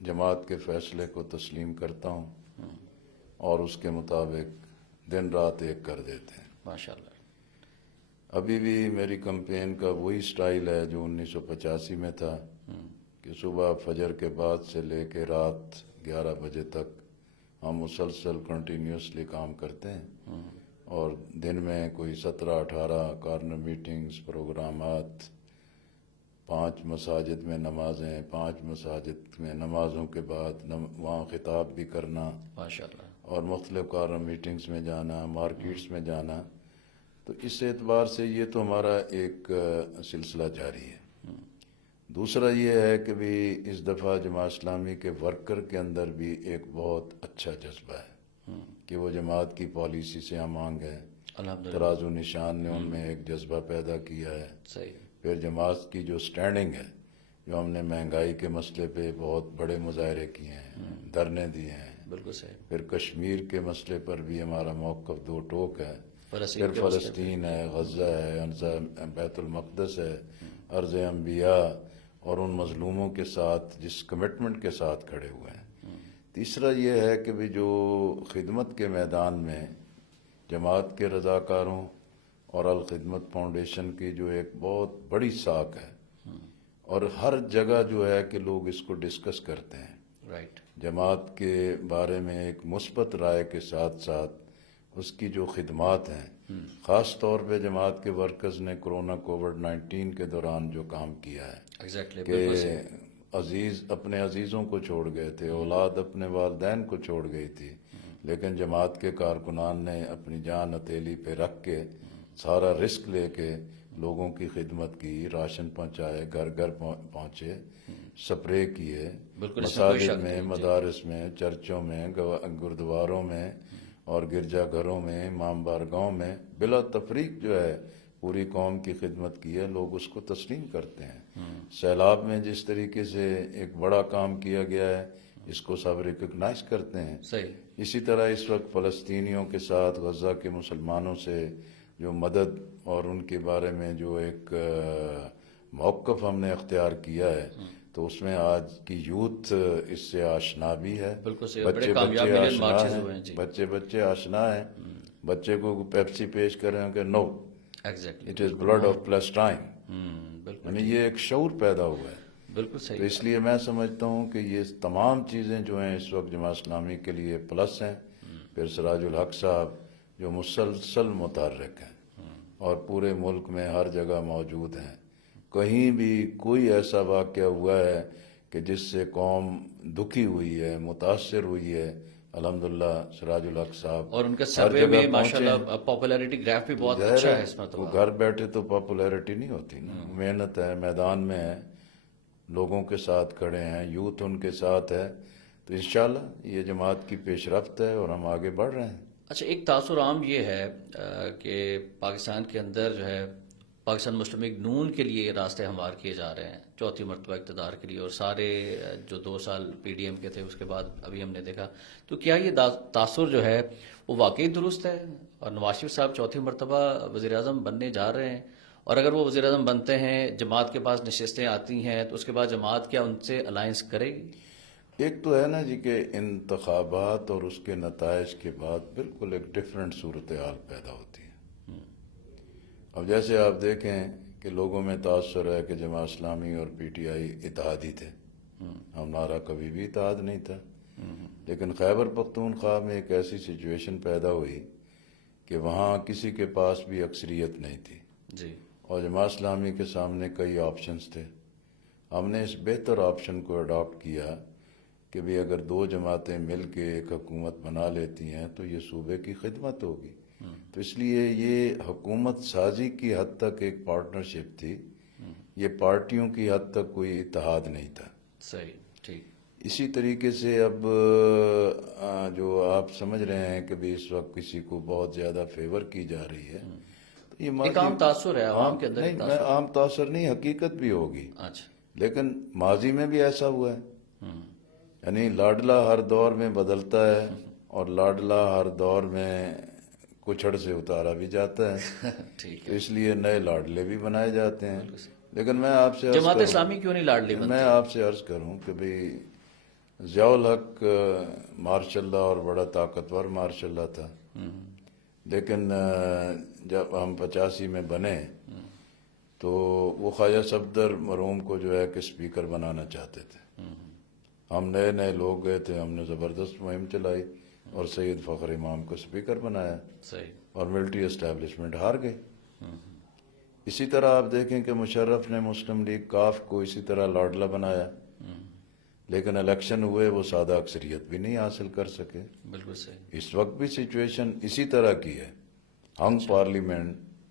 جماعت کے فیصلے کو تسلیم کرتا ہوں اور اس کے مطابق دن رات ایک کر دیتے ہیں. ماشاءاللہ. ابھی بھی میری کمپین کا وہی سٹائل ہے جو 1985 میں تھا کہ صبح فجر کے بعد سے لے کے رات 11 بجے تک ہم مسلسل کنٹینیوسلی کام کرتے ہیں اور دن میں کوئی 17-18 کارنر میٹنگز، پروگرامات، 5 مساجد میں نمازیں، 5 مساجد میں نمازوں کے بعد وہاں خطاب بھی کرنا ماشاءاللہ. اور مختلف کارنر میٹنگز میں جانا، مارکیٹس میں جانا. تو اس اعتبار سے یہ تو ہمارا ایک سلسلہ جاری ہے. دوسرا یہ ہے کہ بھی اس دفعہ جماعت اسلامی کے ورکر کے اندر بھی ایک بہت اچھا جذبہ ہے کہ وہ جماعت کی پالیسی سے ہم آنگ ہے. الحمدللہ. تراز و نشان نے ان میں ایک جذبہ پیدا کیا ہے. صحیح. پھر جماعت کی جو سٹینڈنگ ہے، جو ہم نے مہنگائی کے مسئلے پہ بہت بڑے مظاہرے کیے ہیں، دھرنے دیے ہیں. بالکل صحیح. پھر کشمیر کے مسئلے پر بھی ہمارا موقف دو ٹوک ہے. فلسطین پھر کے مسئلے فلسطین ہے، غزہ ہے، بیت المقدس ہے، ارض انبیاء اور ان مظلوموں کے ساتھ جس کمٹمنٹ کے ساتھ کھڑے ہوئے ہیں. تیسرا یہ ہے کہ بھی جو خدمت کے میدان میں جماعت کے رضاکاروں اور الخدمت فاؤنڈیشن کی جو ایک بہت بڑی ساکھ ہے اور ہر جگہ جو ہے کہ لوگ اس کو ڈسکس کرتے ہیں. رائٹ. جماعت کے بارے میں ایک مثبت رائے کے ساتھ ساتھ اس کی جو خدمات ہیں، خاص طور پہ جماعت کے ورکرز نے کرونا کووڈ-19 کے دوران جو کام کیا ہے ایگزیکٹلی. کہ اپنے عزیزوں کو چھوڑ گئے تھے، اولاد اپنے والدین کو چھوڑ گئی تھی، لیکن جماعت کے کارکنان نے اپنی جان ہتھیلی پہ رکھ کے سارا رسک لے کے لوگوں کی خدمت کی، راشن پہنچائے، گھر گھر پہنچے، سپرے کیے، مساجد میں، مدارس میں، چرچوں میں، گردواروں میں اور گرجا گھروں میں، امام بارگاہوں میں بلا تفریق جو ہے پوری قوم کی خدمت کی ہے. لوگ اس کو تسلیم کرتے ہیں. سیلاب میں جس طریقے سے ایک بڑا کام کیا گیا ہے، اس کو سب ریکگنائز کرتے ہیں. صحیح. اسی طرح اس وقت فلسطینیوں کے ساتھ غزہ کے مسلمانوں سے جو مدد اور ان کے بارے میں جو ایک موقف ہم نے اختیار کیا ہے، تو اس میں آج کی یوتھ اس سے آشنا بھی ہے. بالکل صحیح. بڑے کامیاب ملین مارچز ہوئے ہیں. جی. بچے آشنا ہیں. بچے کو پیپسی پیش کریں کہ no, exactly. It is blood of Palestine. بالکل. یعنی یہ ایک شعور پیدا ہوا ہے. بالکل تو صحیح. اس لیے میں سمجھتا ہوں کہ یہ تمام چیزیں جو ہیں اس وقت جماعت اسلامی کے لیے پلس ہیں. پھر سراج الحق صاحب جو مسلسل متحرک ہیں اور پورے ملک میں ہر جگہ موجود ہیں. کہیں بھی کوئی ایسا واقعہ ہوا ہے کہ جس سے قوم دکھی ہوئی ہے، متاثر ہوئی ہے، الحمدللہ سراج الحق صاحب اور ان کا سروے میں ماشاءاللہ پاپولیرٹی گراف بھی بہت اچھا ہے. اس میں وہ گھر بیٹھے تو پاپولیرٹی نہیں ہوتی نا، محنت ہے، میدان میں ہے، لوگوں کے ساتھ کھڑے ہیں، یوتھ ان کے ساتھ ہے. تو انشاءاللہ یہ جماعت کی پیش رفت ہے اور ہم آگے بڑھ رہے ہیں. اچھا، ایک تاثر عام یہ ہے کہ پاکستان کے اندر جو ہے پاکستان مسلم لیگ نون کے لیے راستے ہموار کیے جا رہے ہیں چوتھی مرتبہ اقتدار کے لیے، اور سارے جو 2 سال پی ڈی ایم کے تھے اس کے بعد ابھی ہم نے دیکھا. تو کیا یہ تاثر جو ہے وہ واقعی درست ہے اور نواز شریف صاحب چوتھی مرتبہ وزیر اعظم بننے جا رہے ہیں؟ اور اگر وہ وزیر اعظم بنتے ہیں، جماعت کے پاس نشستیں آتی ہیں، تو اس کے بعد جماعت کیا ان سے الائنس کرے گی؟ ایک تو ہے نا جی کہ انتخابات اور اس کے نتائج کے بعد بالکل ایک ڈفرینٹ صورتحال پیدا ہوتی ہے. اب جیسے آپ دیکھیں کہ لوگوں میں تاثر ہے کہ جماعت اسلامی اور پی ٹی آئی اتحادی تھے. ہمارا کبھی بھی اتحاد نہیں تھا. لیکن خیبر پختونخوا میں ایک ایسی سچویشن پیدا ہوئی کہ وہاں کسی کے پاس بھی اکثریت نہیں تھی. جی. اور جماعت اسلامی کے سامنے کئی آپشنز تھے. ہم نے اس بہتر آپشن کو اڈاپٹ کیا کہ بھی اگر 2 جماعتیں مل کے ایک حکومت بنا لیتی ہیں تو یہ صوبے کی خدمت ہوگی. تو اس لیے یہ حکومت سازی کی حد تک ایک پارٹنرشپ تھی. یہ پارٹیوں کی حد تک کوئی اتحاد نہیں تھا. صحیح. ٹھیک. اسی طریقے سے اب جو آپ سمجھ رہے ہیں کہ بھی اس وقت کسی کو بہت زیادہ فیور کی جا رہی ہے، تو یہ ایک عام تاثر ہے عوام کے اندر. نہیں، عام تاثر نہیں، حقیقت بھی ہوگی. اچھا. لیکن ماضی میں بھی ایسا ہوا ہے. یعنی لاڈلا ہر دور میں بدلتا ہے اور لاڈلا ہر دور میں کچھڑ سے اتارا بھی جاتا ہے. ٹھیک. تو اس لیے نئے لاڈلے بھی بنائے جاتے ہیں. لیکن میں آپ سے جماعت اسلامی کیوں نہیں لاڈلی بنتی؟ میں آپ سے عرض کروں کہ بھئی ضیاء الحق ماشاء اللہ اور بڑا طاقتور ماشاء اللہ تھا. لیکن جب ہم 85 میں بنے تو وہ خواجہ صفدر مرحوم کو جو ہے کہ اسپیکر بنانا چاہتے تھے. ہم نئے لوگ گئے تھے، ہم نے زبردست مہم چلائی اور سید فخر امام کو اسپیکر بنایا. صحیح. اور ملٹری اسٹیبلشمنٹ ہار گئی. اسی طرح آپ دیکھیں کہ مشرف نے مسلم لیگ کاف کو اسی طرح لاڈلا بنایا. لیکن الیکشن ہوئے وہ سادہ اکثریت بھی نہیں حاصل کر سکے. بالکل صحیح. اس وقت بھی سچویشن اسی طرح کی ہے. ہنگ پارلیمنٹ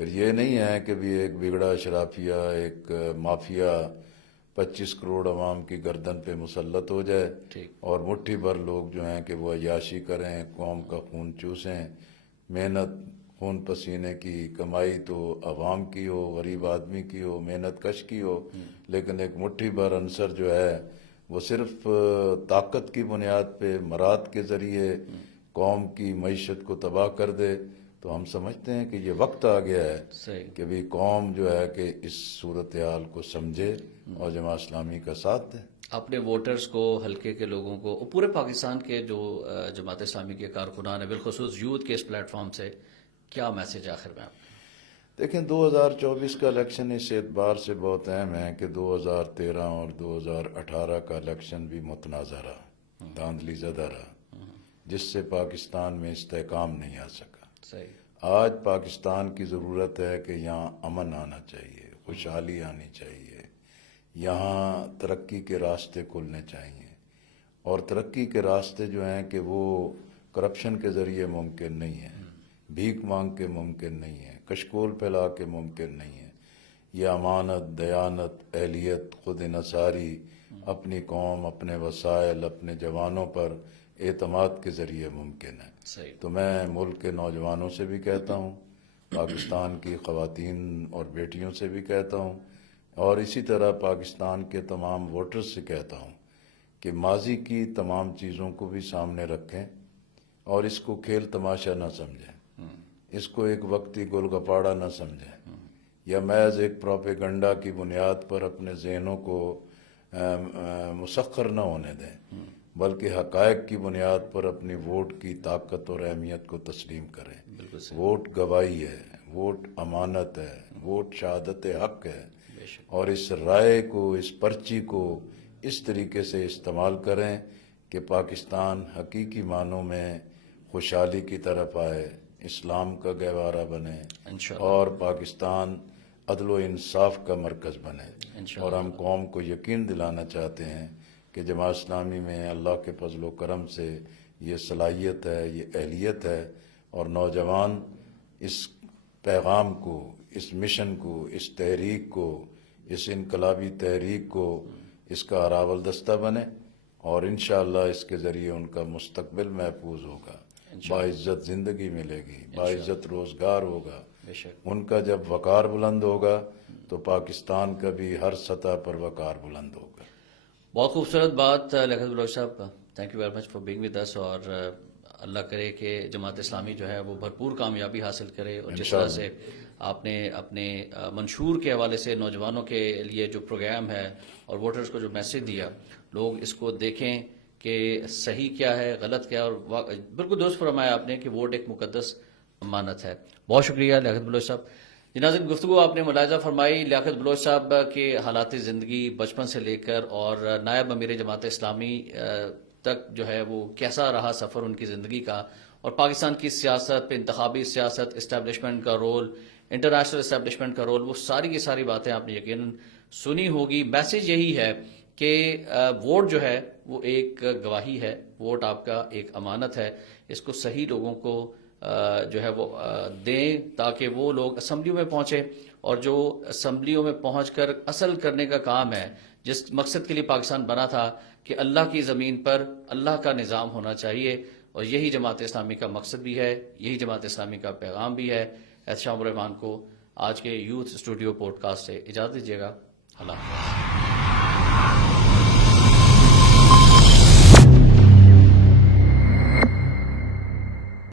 پھر یہ نہیں ہے کہ بھی ایک بگڑا شرافیہ، ایک مافیا 25 کروڑ عوام کی گردن پہ مسلط ہو جائے ٹھیک، اور مٹھی بھر لوگ جو ہیں کہ وہ عیاشی کریں، قوم کا خون چوسیں. محنت خون پسینے کی کمائی تو عوام کی ہو، غریب آدمی کی ہو، محنت کش کی ہو، لیکن ایک مٹھی بھر عنصر جو ہے وہ صرف طاقت کی بنیاد پہ مراد کے ذریعے قوم کی معیشت کو تباہ کر دے. تو ہم سمجھتے ہیں کہ یہ وقت آ گیا ہے صحیح. کہ بھی قوم جو ہے کہ اس صورتحال کو سمجھے اور جماعت اسلامی کا ساتھ دے. اپنے ووٹرز کو، حلقے کے لوگوں کو اور پورے پاکستان کے جو جماعت اسلامی کے کارکنان ہیں، بالخصوص یوتھ کے اس پلیٹ فارم سے کیا میسج آخر میں آپ؟ دیکھیں 2024 کا الیکشن اس اعتبار سے بہت اہم ہے کہ 2013 اور 2018 کا الیکشن بھی متنازع رہا، دھاندلی زدہ رہا، جس سے پاکستان میں استحکام نہیں آ سکا. صحیح. آج پاکستان کی ضرورت ہے کہ یہاں امن آنا چاہیے، خوشحالی آنی چاہیے، یہاں ترقی کے راستے کھلنے چاہیے. اور ترقی کے راستے جو ہیں کہ وہ کرپشن کے ذریعے ممکن نہیں ہیں، بھیک مانگ کے ممکن نہیں ہے، کشکول پھیلا کے ممکن نہیں ہے. یہ امانت، دیانت، اہلیت، خود انحصاری، اپنی قوم، اپنے وسائل، اپنے جوانوں پر اعتماد کے ذریعے ممکن ہے. صحیح. تو میں ملک کے نوجوانوں سے بھی کہتا ہوں، پاکستان کی خواتین اور بیٹیوں سے بھی کہتا ہوں، اور اسی طرح پاکستان کے تمام ووٹرز سے کہتا ہوں کہ ماضی کی تمام چیزوں کو بھی سامنے رکھیں اور اس کو کھیل تماشا نہ سمجھیں، اس کو ایک وقتی گل گپاڑا نہ سمجھیں یا محض ایک پروپیگنڈا کی بنیاد پر اپنے ذہنوں کو مسخر نہ ہونے دیں، بلکہ حقائق کی بنیاد پر اپنی ووٹ کی طاقت اور اہمیت کو تسلیم کریں. بالکل صحیح. ووٹ گواہی ہے، ووٹ امانت ہے، ووٹ شہادت حق ہے، بے شک. اور اس رائے کو، اس پرچی کو اس طریقے سے استعمال کریں کہ پاکستان حقیقی معنوں میں خوشحالی کی طرف آئے، اسلام کا گہوارہ بنے انشاءاللہ. اور پاکستان عدل و انصاف کا مرکز بنے. انشاءاللہ. اور ہم قوم کو یقین دلانا چاہتے ہیں کہ جماعت اسلامی میں اللہ کے فضل و کرم سے یہ صلاحیت ہے، یہ اہلیت ہے، اور نوجوان اس پیغام کو، اس مشن کو، اس تحریک کو، اس انقلابی تحریک کو، اس کا اراول دستہ بنے، اور انشاءاللہ اس کے ذریعے ان کا مستقبل محفوظ ہوگا، باعزت زندگی ملے گی، باعزت روزگار ہوگا. بے شک. ان کا جب وقار بلند ہوگا تو پاکستان کا بھی ہر سطح پر وقار بلند ہوگا. بہت خوبصورت بات لیاقت بلوچ صاحب، thank you very much for being with us, اور اللہ کرے کہ جماعت اسلامی جو ہے وہ بھرپور کامیابی حاصل کرے، اور جس طرح سے آپ نے اپنے منشور کے حوالے سے نوجوانوں کے لیے جو پروگرام ہے اور ووٹرز کو جو میسج دیا، لوگ اس کو دیکھیں کہ صحیح کیا ہے، غلط کیا ہے، اور بالکل درست فرمایا آپ نے کہ ووٹ ایک مقدس امانت ہے. بہت شکریہ لیاقت بلوچ صاحب. جی ناظرین، گفتگو آپ نے ملاحظہ فرمائی لیاقت بلوچ صاحب کے حالات زندگی بچپن سے لے کر اور نائب امیر جماعت اسلامی تک جو ہے وہ کیسا رہا سفر ان کی زندگی کا، اور پاکستان کی سیاست پہ، انتخابی سیاست، اسٹیبلشمنٹ کا رول، انٹرنیشنل اسٹیبلشمنٹ کا رول، وہ ساری کی ساری باتیں آپ نے یقیناً سنی ہوگی. میسج یہی ہے کہ ووٹ جو ہے وہ ایک گواہی ہے، ووٹ آپ کا ایک امانت ہے. اس کو صحیح لوگوں کو جو ہے وہ دیں تاکہ وہ لوگ اسمبلیوں میں پہنچیں، اور جو اسمبلیوں میں پہنچ کر اصل کرنے کا کام ہے، جس مقصد کے لیے پاکستان بنا تھا کہ اللہ کی زمین پر اللہ کا نظام ہونا چاہیے، اور یہی جماعت اسلامی کا مقصد بھی ہے، یہی جماعت اسلامی کا پیغام بھی ہے. احتشام الرحمان کو آج کے یوتھ اسٹوڈیو پوڈ کاسٹ سے اجازت دیجیے گا. اللہ حافظ.